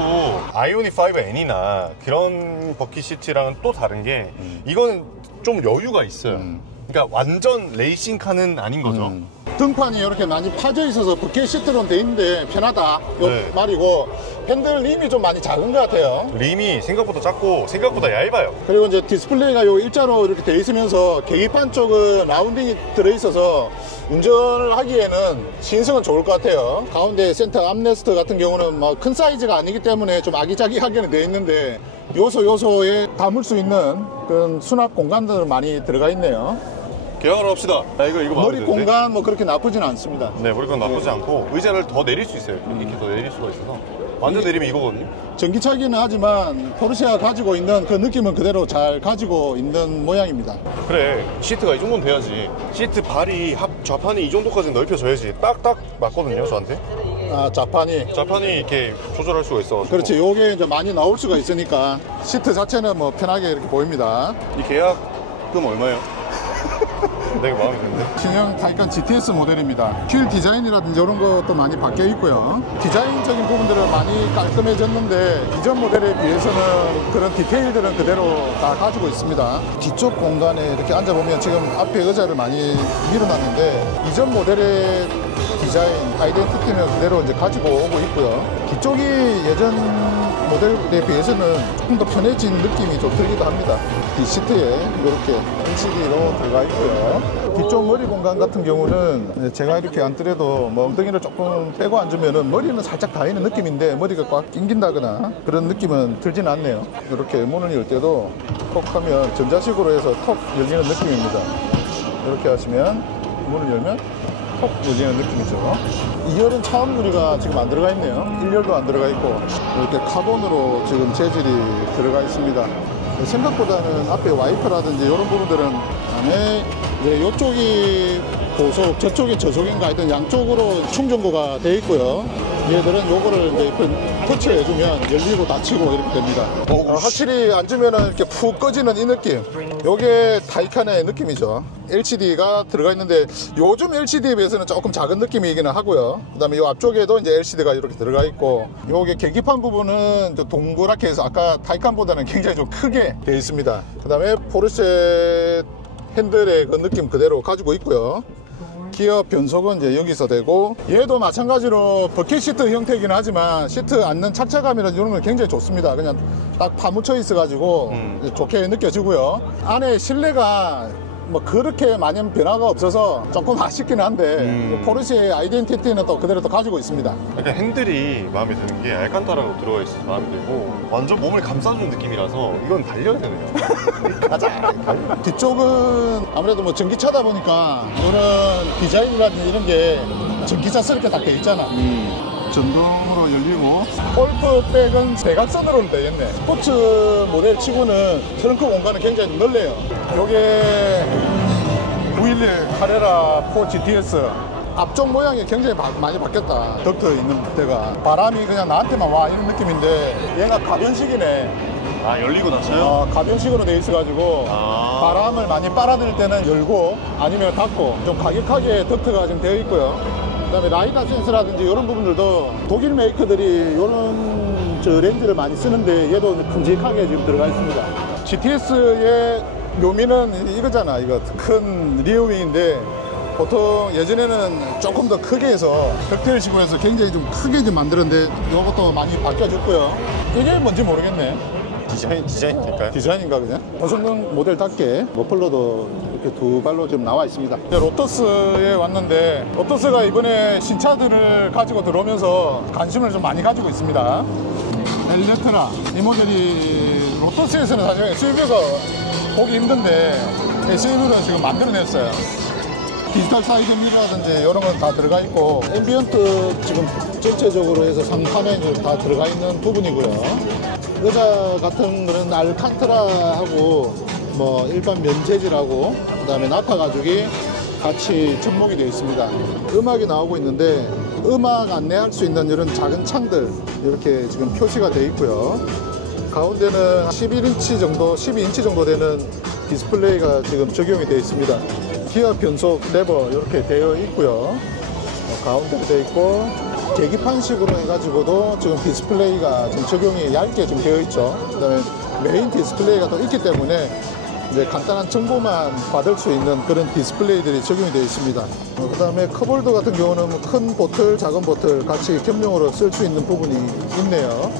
아이오닉 5N이나 그런 버킷 시트랑은 또 다른 게 이거는 좀 여유가 있어요. 그러니까 완전 레이싱카는 아닌 거죠. 등판이 이렇게 많이 파져 있어서 버켓 시트로 돼 있는데 편하다 요 네. 말이고 핸들 림이 좀 많이 작은 것 같아요. 림이 생각보다 작고 생각보다 얇아요. 그리고 이제 디스플레이가 요 일자로 이렇게 돼 있으면서 계기판 쪽은 라운딩이 들어있어서 운전을 하기에는 시인성은 좋을 것 같아요. 가운데 센터 암레스트 같은 경우는 뭐 큰 사이즈가 아니기 때문에 좀 아기자기하게는 돼 있는데 요소에 담을 수 있는 그런 수납 공간들은 많이 들어가 있네요. 계약을 합시다. 이거 마음에 머리 드는데? 공간 뭐 그렇게 나쁘진 않습니다. 네, 머리건 나쁘지 않고 의자를 더 내릴 수 있어요. 이렇게 더 내릴 수가 있어서 완전 내리면 이거거든요. 전기차기는 하지만 포르쉐가 가지고 있는 그 느낌은 그대로 잘 가지고 있는 모양입니다. 그래, 시트가 이 정도는 돼야지. 시트 발이 좌판이 이 정도까지 넓혀져야지 딱딱 맞거든요, 저한테. 아, 좌판이 이렇게 조절할 수가 있어. 그렇지. 요게 이제 많이 나올 수가 있으니까 시트 자체는 뭐 편하게 이렇게 보입니다. 이 계약금 얼마예요? 되게 마음에 드는데. 신형 타이칸 GTS 모델입니다. 휠 디자인이라든지 이런 것도 많이 바뀌어 있고요. 디자인적인 부분들은 많이 깔끔해졌는데 이전 모델에 비해서는 그런 디테일들은 그대로 다 가지고 있습니다. 뒤쪽 공간에 이렇게 앉아보면 지금 앞에 의자를 많이 밀어놨는데 이전 모델의 디자인, 아이덴티티는 그대로 이제 가지고 오고 있고요. 뒤쪽이 예전 모델에 비해서는 좀 더 편해진 느낌이 좀 들기도 합니다. 이 시트에 이렇게 LCD로 들어가 있고요. 뒤쪽 머리 공간 같은 경우는 제가 이렇게 앉더라도 뭐 엉덩이를 조금 빼고 앉으면 머리는 살짝 닿이는 느낌인데 머리가 꽉 낑긴다거나 그런 느낌은 들진 않네요. 이렇게 문을 열 때도 톡 하면 전자식으로 해서 톡 열리는 느낌입니다. 이렇게 하시면 문을 열면 톡 열리는 느낌이죠. 2열은 차원 유리가 지금 안 들어가 있네요. 1열도 안 들어가 있고 이렇게 카본으로 지금 재질이 들어가 있습니다. 생각보다는 앞에 와이퍼라든지 이런 부분들은 안에 이쪽이 고속, 저쪽이 저속인가 하여튼 양쪽으로 충전구가 되어 있고요. 얘들은 요거를 이제 터치해주면 열리고 닫히고 이렇게 됩니다. 확실히 앉으면 이렇게 푹 꺼지는 이 느낌. 요게 타이칸의 느낌이죠. LCD가 들어가 있는데 요즘 LCD에 비해서는 조금 작은 느낌이기는 하고요. 그 다음에 요 앞쪽에도 이제 LCD가 이렇게 들어가 있고 요게 계기판 부분은 동그랗게 해서 아까 타이칸보다는 굉장히 좀 크게 되어 있습니다. 그 다음에 포르쉐 핸들의 그 느낌 그대로 가지고 있고요. 기어 변속은 이제 여기서 되고 얘도 마찬가지로 버킷 시트 형태이긴 하지만 시트 앉는 착자감이나 이런 건 굉장히 좋습니다. 그냥 딱 파묻혀 있어 가지고 좋게 느껴지고요. 안에 실내가 뭐 그렇게 많이 변화가 없어서 조금 아쉽긴 한데 포르쉐의 아이덴티티는 또 그대로 또 가지고 있습니다. 약간 핸들이 마음에 드는 게 알칸타라로 들어가 있어서 마음에 들고 완전 몸을 감싸주는 느낌이라서 이건 달려야 되네요. 가자. 뒤쪽은 아무래도 뭐 전기차다 보니까 이런 디자인이라든지 이런 게 전기차스럽게 다 돼 있잖아. 전동으로 열리고 골프백은 대각선으로 되어 있네. 스포츠 모델 치고는 트렁크 공간은 굉장히 넓네요. 요게 911 카레라 4 GTS 앞쪽 모양이 굉장히 많이 바뀌었다. 덕트 있는 데가 바람이 그냥 나한테만 와 이런 느낌인데 얘가 가변식이네. 아, 열리고 닫혀요? 가변식으로 되어 있어가지고 바람을 많이 빨아들일 때는 열고 아니면 닫고 좀 가격하게 덕트가 좀 되어 있고요. 그 다음에 라이다 센서라든지 이런 부분들도 독일 메이커들이 이런 렌즈를 많이 쓰는데 얘도 큼직하게 지금 들어가 있습니다. GTS의 묘미는 이거잖아. 이거 큰 리어윙인데 보통 예전에는 조금 더 크게 해서 덕테일식으로 해서 굉장히 좀 크게 좀 만들었는데 이것도 많이 바뀌어졌고요. 이게 뭔지 모르겠네. 디자인일까요? 디자인인가 그냥? 고성능 모델답게 머플러도 이렇게 두 발로 지금 나와 있습니다. 로터스에 왔는데 로터스가 이번에 신차들을 가지고 들어오면서 관심을 좀 많이 가지고 있습니다. 엘레트라 이 모델이 로터스에서는 사실 SUV가 보기 힘든데 SUV를 지금 만들어냈어요. 디지털 사이드 미러라든지 이런 건 다 들어가 있고 앰비언트 지금 전체적으로 해서 상판에 다 들어가 있는 부분이고요. 의자 같은 거는 알칸타라하고 뭐 일반 면재질하고 그 다음에 나파 가죽이 같이 접목이 되어 있습니다. 음악이 나오고 있는데 음악 안내할 수 있는 이런 작은 창들 이렇게 지금 표시가 되어 있고요. 가운데는 11인치 정도, 12인치 정도 되는 디스플레이가 지금 적용이 되어 있습니다. 기어 변속 레버 이렇게 되어 있고요. 가운데로 되어 있고 계기판식으로 해가지고도 지금 디스플레이가 지금 적용이 얇게 지금 되어 있죠. 그 다음에 메인 디스플레이가 또 있기 때문에 이제 간단한 정보만 받을 수 있는 그런 디스플레이들이 적용이 되어 있습니다. 그 다음에 컵홀더 같은 경우는 큰 보틀, 작은 보틀 같이 겸용으로 쓸 수 있는 부분이 있네요.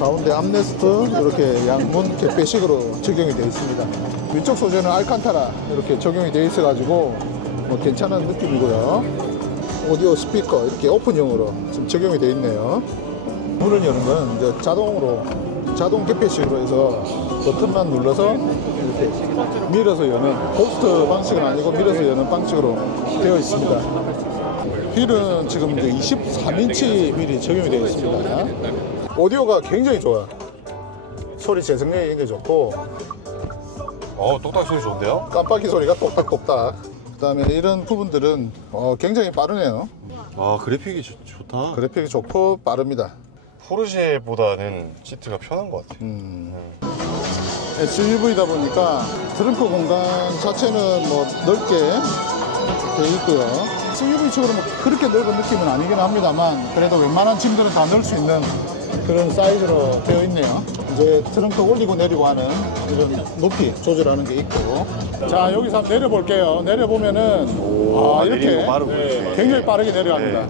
가운데 암레스트 이렇게 양문 개폐식으로 적용이 되어 있습니다. 위쪽 소재는 알칸타라 이렇게 적용이 되어 있어가지고 뭐 괜찮은 느낌이고요. 오디오 스피커 이렇게 오픈형으로 지금 적용이 되어 있네요. 문을 여는 건 이제 자동 개폐식으로 해서 버튼만 눌러서 이렇게 밀어서 여는 고스트 방식은 아니고 밀어서 여는 방식으로 되어 있습니다. 휠은 지금 이제 23인치 휠이 적용이 되어 있습니다. 오디오가 굉장히 좋아요. 소리 재생력이 굉장히 좋고 똑딱 소리 좋은데요? 깜빡이 소리가 똑딱똑딱. 그다음에 이런 부분들은 굉장히 빠르네요. 그래픽이 좋다. 그래픽이 좋고 빠릅니다. 포르쉐보다는 시트가 편한 것 같아요. SUV다 보니까 트렁크 공간 자체는 뭐 넓게 되어 있고요. SUV식으로 뭐 그렇게 넓은 느낌은 아니긴 합니다만 그래도 웬만한 짐들은 다 넣을 수 있는 그런 사이즈로 되어 있네요. 이제 트렁크 올리고 내리고 하는 이런 높이 조절하는 게 있고. 자, 여기서 한번 내려볼게요. 내려보면은 이렇게 굉장히 빠르게 내려갑니다.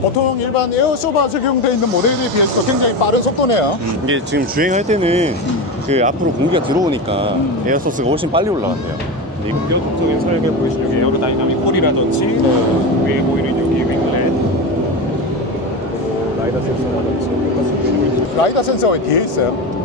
보통 일반 에어쇼바 적용되어 있는 모델에 비해서 굉장히 빠른 속도네요. 이게 지금 주행할 때는 그 앞으로 공기가 들어오니까 에어소스가 훨씬 빨리 올라간대요. 본격적인 설계 보이시는 여기 에어로다이나믹 홀이라든지 위에 보이는 여기 윙렛 그리고 라이더 센서라든지 라이더 센서가 뒤에 있어요.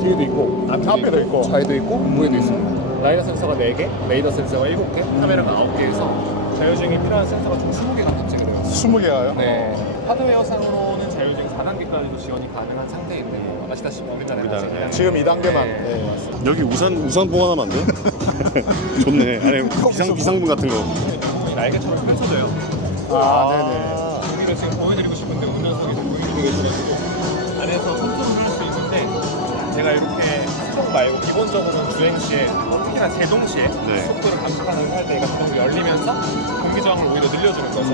뒤에도 있고 앞에도 있고. 좌에도 있고 우에도 있습니다. 라이더 센서가 4개, 레이더 센서가 7개, 카메라가 9개에서 자율주행이 필요한 센서가 총 20개가 탑재가 되어 있습니다. 20개가요? 네. 하드웨어상으로는 자율주행 4단계까지도 지원이 가능한 상태인데 아시다시피 우리나라에 지금 2단계만. 네, 맞습니다. 여기 우산봉 하나만 안 돼? 좋네. 안에 비상문 같은 거. 날개처럼 펼쳐져요. 네네. 여기를 지금 보여드리고 싶은데 운전석에서 보여드리게 되고 안에서 컨트롤을 할 수 있는데 제가 이렇게 수동 말고 기본적으로는 주행 시에 특히나 제동 시에 속도를 감축하는 할 때 얘가 자동으로 열리면서 공기 저항을 오히려 늘려주는 거죠.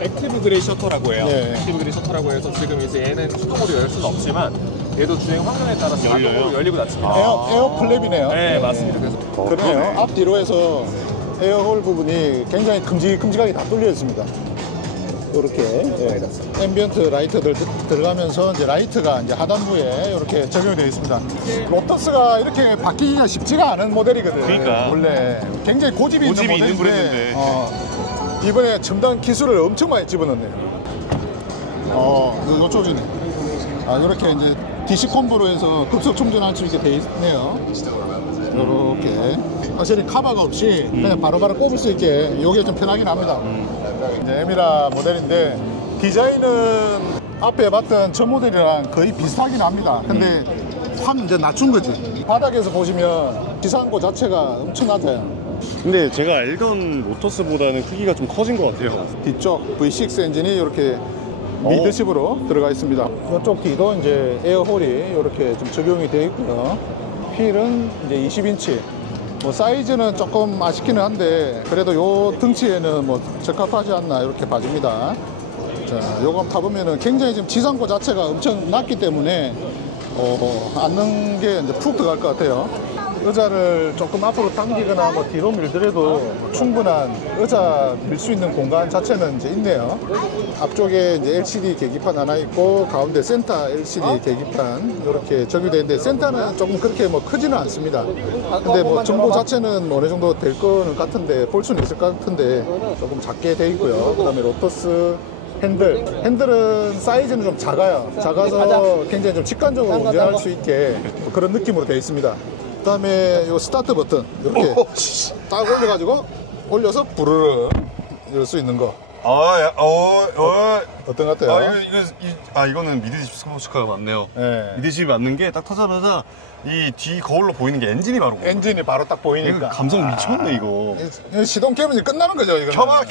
액티브 그레이 셔터라고 해요. 액티브 그레이 셔터라고 해서 지금 이제 얘는 수동으로 열 수는 없지만 얘도 주행 환경에 따라서 자동으로 열리고 닫힙니다. 에어 플랩이네요. 네, 맞습니다. 그래서 그러네요. 앞뒤로 해서 에어홀 부분이 굉장히 큼직하게 다 뚫려 있습니다. 이렇게 앰비언트 라이트들 들어가면서 이제 라이트가 이제 하단부에 이렇게 적용이 되어 있습니다. 로터스가 이렇게 바뀌기가 쉽지가 않은 모델이거든요. 그러니까. 원래 굉장히 고집이 있는 있는 모델인데 브랜드인데. 이번에 첨단 기술을 엄청 많이 집어넣네요. 이쪽이네. 이렇게 이제 DC 콤보로 해서 급속 충전할 수 있게 되어 있네요. 이렇게 확실히 카바가 없이 그냥 바로바로 꼽을 수 있게 이게 좀 편하긴 합니다. 이제 에미라 모델인데 디자인은 앞에 봤던 전 모델이랑 거의 비슷하긴 합니다. 근데 확 이제 낮춘 거지. 바닥에서 보시면 기상고 자체가 엄청 낮아요. 근데 제가 알던 로터스보다는 크기가 좀 커진 것 같아요. 뒤쪽 V6 엔진이 이렇게 미드십으로 들어가 있습니다. 이쪽 뒤도 이제 에어홀이 이렇게 좀 적용이 되어 있고요. 휠은 이제 20인치. 뭐 사이즈는 조금 아쉽기는 한데 그래도 요 등치에는 뭐 적합하지 않나 이렇게 봐집니다. 자, 요거 타보면은 굉장히 지금 지상고 자체가 엄청 낮기 때문에 앉는 게 이제 푹 들어갈 것 같아요. 의자를 조금 앞으로 당기거나 뭐 뒤로 밀더라도 충분한 의자 밀 수 있는 공간 자체는 이제 있네요. 앞쪽에 이제 LCD 계기판 하나 있고 가운데 센터 LCD 계기판 이렇게 적용되어 있는데 센터는 조금 그렇게 뭐 크지는 않습니다. 근데 뭐 정보 자체는 뭐 어느 정도 될 거는 같은데 볼 수는 있을 것 같은데 조금 작게 돼 있고요. 그다음에 로터스 핸들은 사이즈는 좀 작아요. 작아서 굉장히 좀 직관적으로 운전할 수 있게 그런 느낌으로 되어 있습니다. 그다음에 요 스타트 버튼 이렇게 딱 올려가지고 올려서 부르르 열 수 있는 거. 어떤 것 같아요? 이거는 미드십 스포츠카가 맞네요. 네. 미드십이 맞는 게 딱 타자마자 이 뒤 거울로 보이는 게 엔진이 바로 보여요. 엔진이 바로 딱 보이니까. 이거 감성 미쳤네 이거. 시동 켜면 이제 끝나는 거죠. 이거는. 켜봐.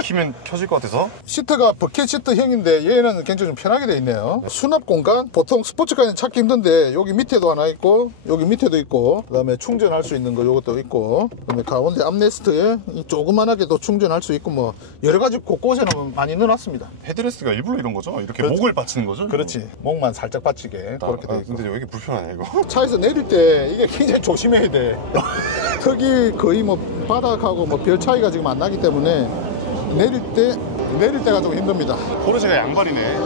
키면 켜질 것 같아서. 시트가 버켓 시트형인데 얘는 굉장히 좀 편하게 돼 있네요. 수납 공간 보통 스포츠카는 찾기 힘든데 여기 밑에도 하나 있고 여기 밑에도 있고 그다음에 충전할 수 있는 거 요것도 있고 그다음에 가운데 암레스트에 이 조그만하게 또 충전할 수 있고 뭐 여러 가지 곳곳에는 많이 넣어놨습니다. 헤드레스트가 일부러 이런 거죠? 이렇게 그렇지. 목을 받치는 거죠? 그렇지. 목만 살짝 받치게 그렇게 돼 있고. 근데 왜 이렇게 불편하냐 이거? 차에서 내릴 때 이게 굉장히 조심해야 돼. 턱이 거의 뭐 바닥하고 뭐 별 차이가 지금 안 나기 때문에 내릴 때가 좀 힘듭니다. 포르쉐가 양발이네.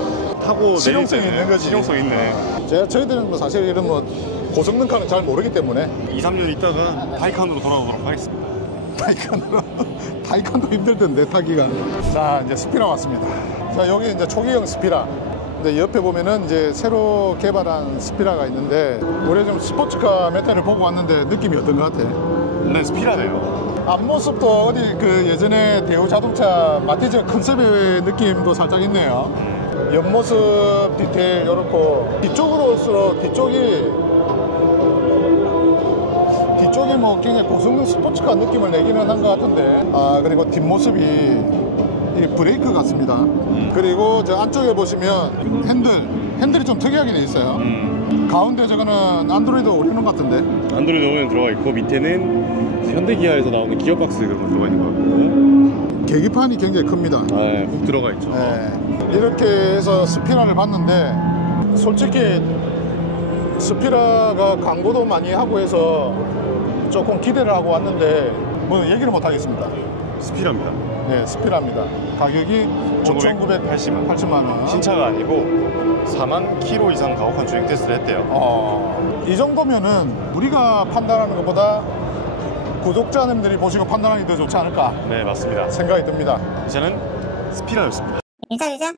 타고 실용성이 내릴 때는 있는 거지. 실용성 있네. 저희들은 뭐 사실 이런 뭐 고성능 카는 잘 모르기 때문에 2, 3년 있다가 타이칸으로 돌아오도록 하겠습니다. 타이칸도 힘들던데 타기가. 자, 이제 스피라 왔습니다. 자, 여기 이제 초기형 스피라. 근데 옆에 보면은 이제 새로 개발한 스피라가 있는데 올해 좀 스포츠카 몇 대를 보고 왔는데 느낌이 어떤 것 같아? 네, 스피라네요. 앞모습도 어디 그 예전에 대우 자동차 마티즈 컨셉의 느낌도 살짝 있네요. 옆모습 디테일 이렇고 뒤쪽으로 올수록 뒤쪽이 뭐 굉장히 고성능 스포츠카 느낌을 내기는 한 것 같은데, 아 그리고 뒷모습이 이 브레이크 같습니다. 그리고 저 안쪽에 보시면 핸들이 좀 특이하게 돼 있어요. 가운데 저거는 안드로이드 오리는 것 같은데, 안드로이드 오면 들어가 있고 밑에는 현대기아에서 나오는 기어박스 그런 거 들어가 있는 것 같고 계기판이 굉장히 큽니다. 훅 들어가 있죠. 네. 이렇게 해서 스피라를 봤는데 솔직히 스피라가 광고도 많이 하고 해서 조금 기대를 하고 왔는데 뭐 얘기를 못 하겠습니다. 스피라입니다. 네, 스피라입니다. 가격이 5,980만 원. 신차가 아니고 4만 킬로 이상 가혹한 주행 테스트를 했대요. 이 정도면은 우리가 판단하는 것보다 구독자님들이 보시고 판단하기 더 좋지 않을까 네, 맞습니다. 생각이 듭니다. 저는 스피라였습니다. 유자.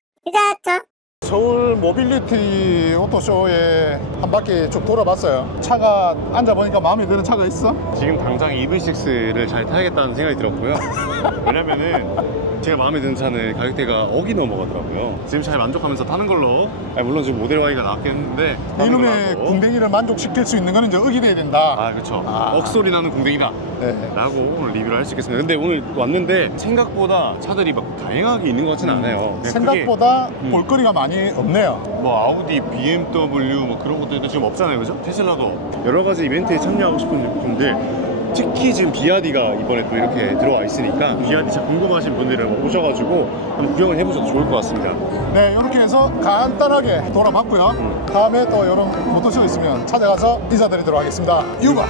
서울 모빌리티 오토쇼에 한 바퀴 쭉 돌아봤어요. 차가 앉아보니까 마음에 드는 차가 있어? 지금 당장 EV6를 잘 타야겠다는 생각이 들었고요. 왜냐면은 제가 마음에 드는 차는 가격대가 억이 넘어가더라고요. 지금 잘 만족하면서 타는 걸로. 물론 지금 모델 Y가 나왔겠는데 이놈의 궁뎅이를 만족시킬 수 있는 건 이제 억이 돼야 된다. 그렇죠. 억소리 나는 궁뎅이다 네. 라고 오늘 리뷰를 할 수 있겠습니다. 근데 오늘 왔는데 생각보다 차들이 막 다양하게 있는 것 같지는 않아요. 생각보다 볼거리가 많이 없네요. 뭐 아우디, BMW 뭐 그런 것들도 지금 없잖아요, 그죠? 테슬라도 여러 가지 이벤트에 참여하고 싶은 분들, 특히 지금 비아디가 이번에 또 이렇게 들어와 있으니까 비아디 차 궁금하신 분들은 오셔가지고 한번 구경을 해보셔도 좋을 것 같습니다. 네, 이렇게 해서 간단하게 돌아봤고요. 다음에 또 이런 모토쇼 있으면 찾아가서 인사드리도록 하겠습니다. 유바!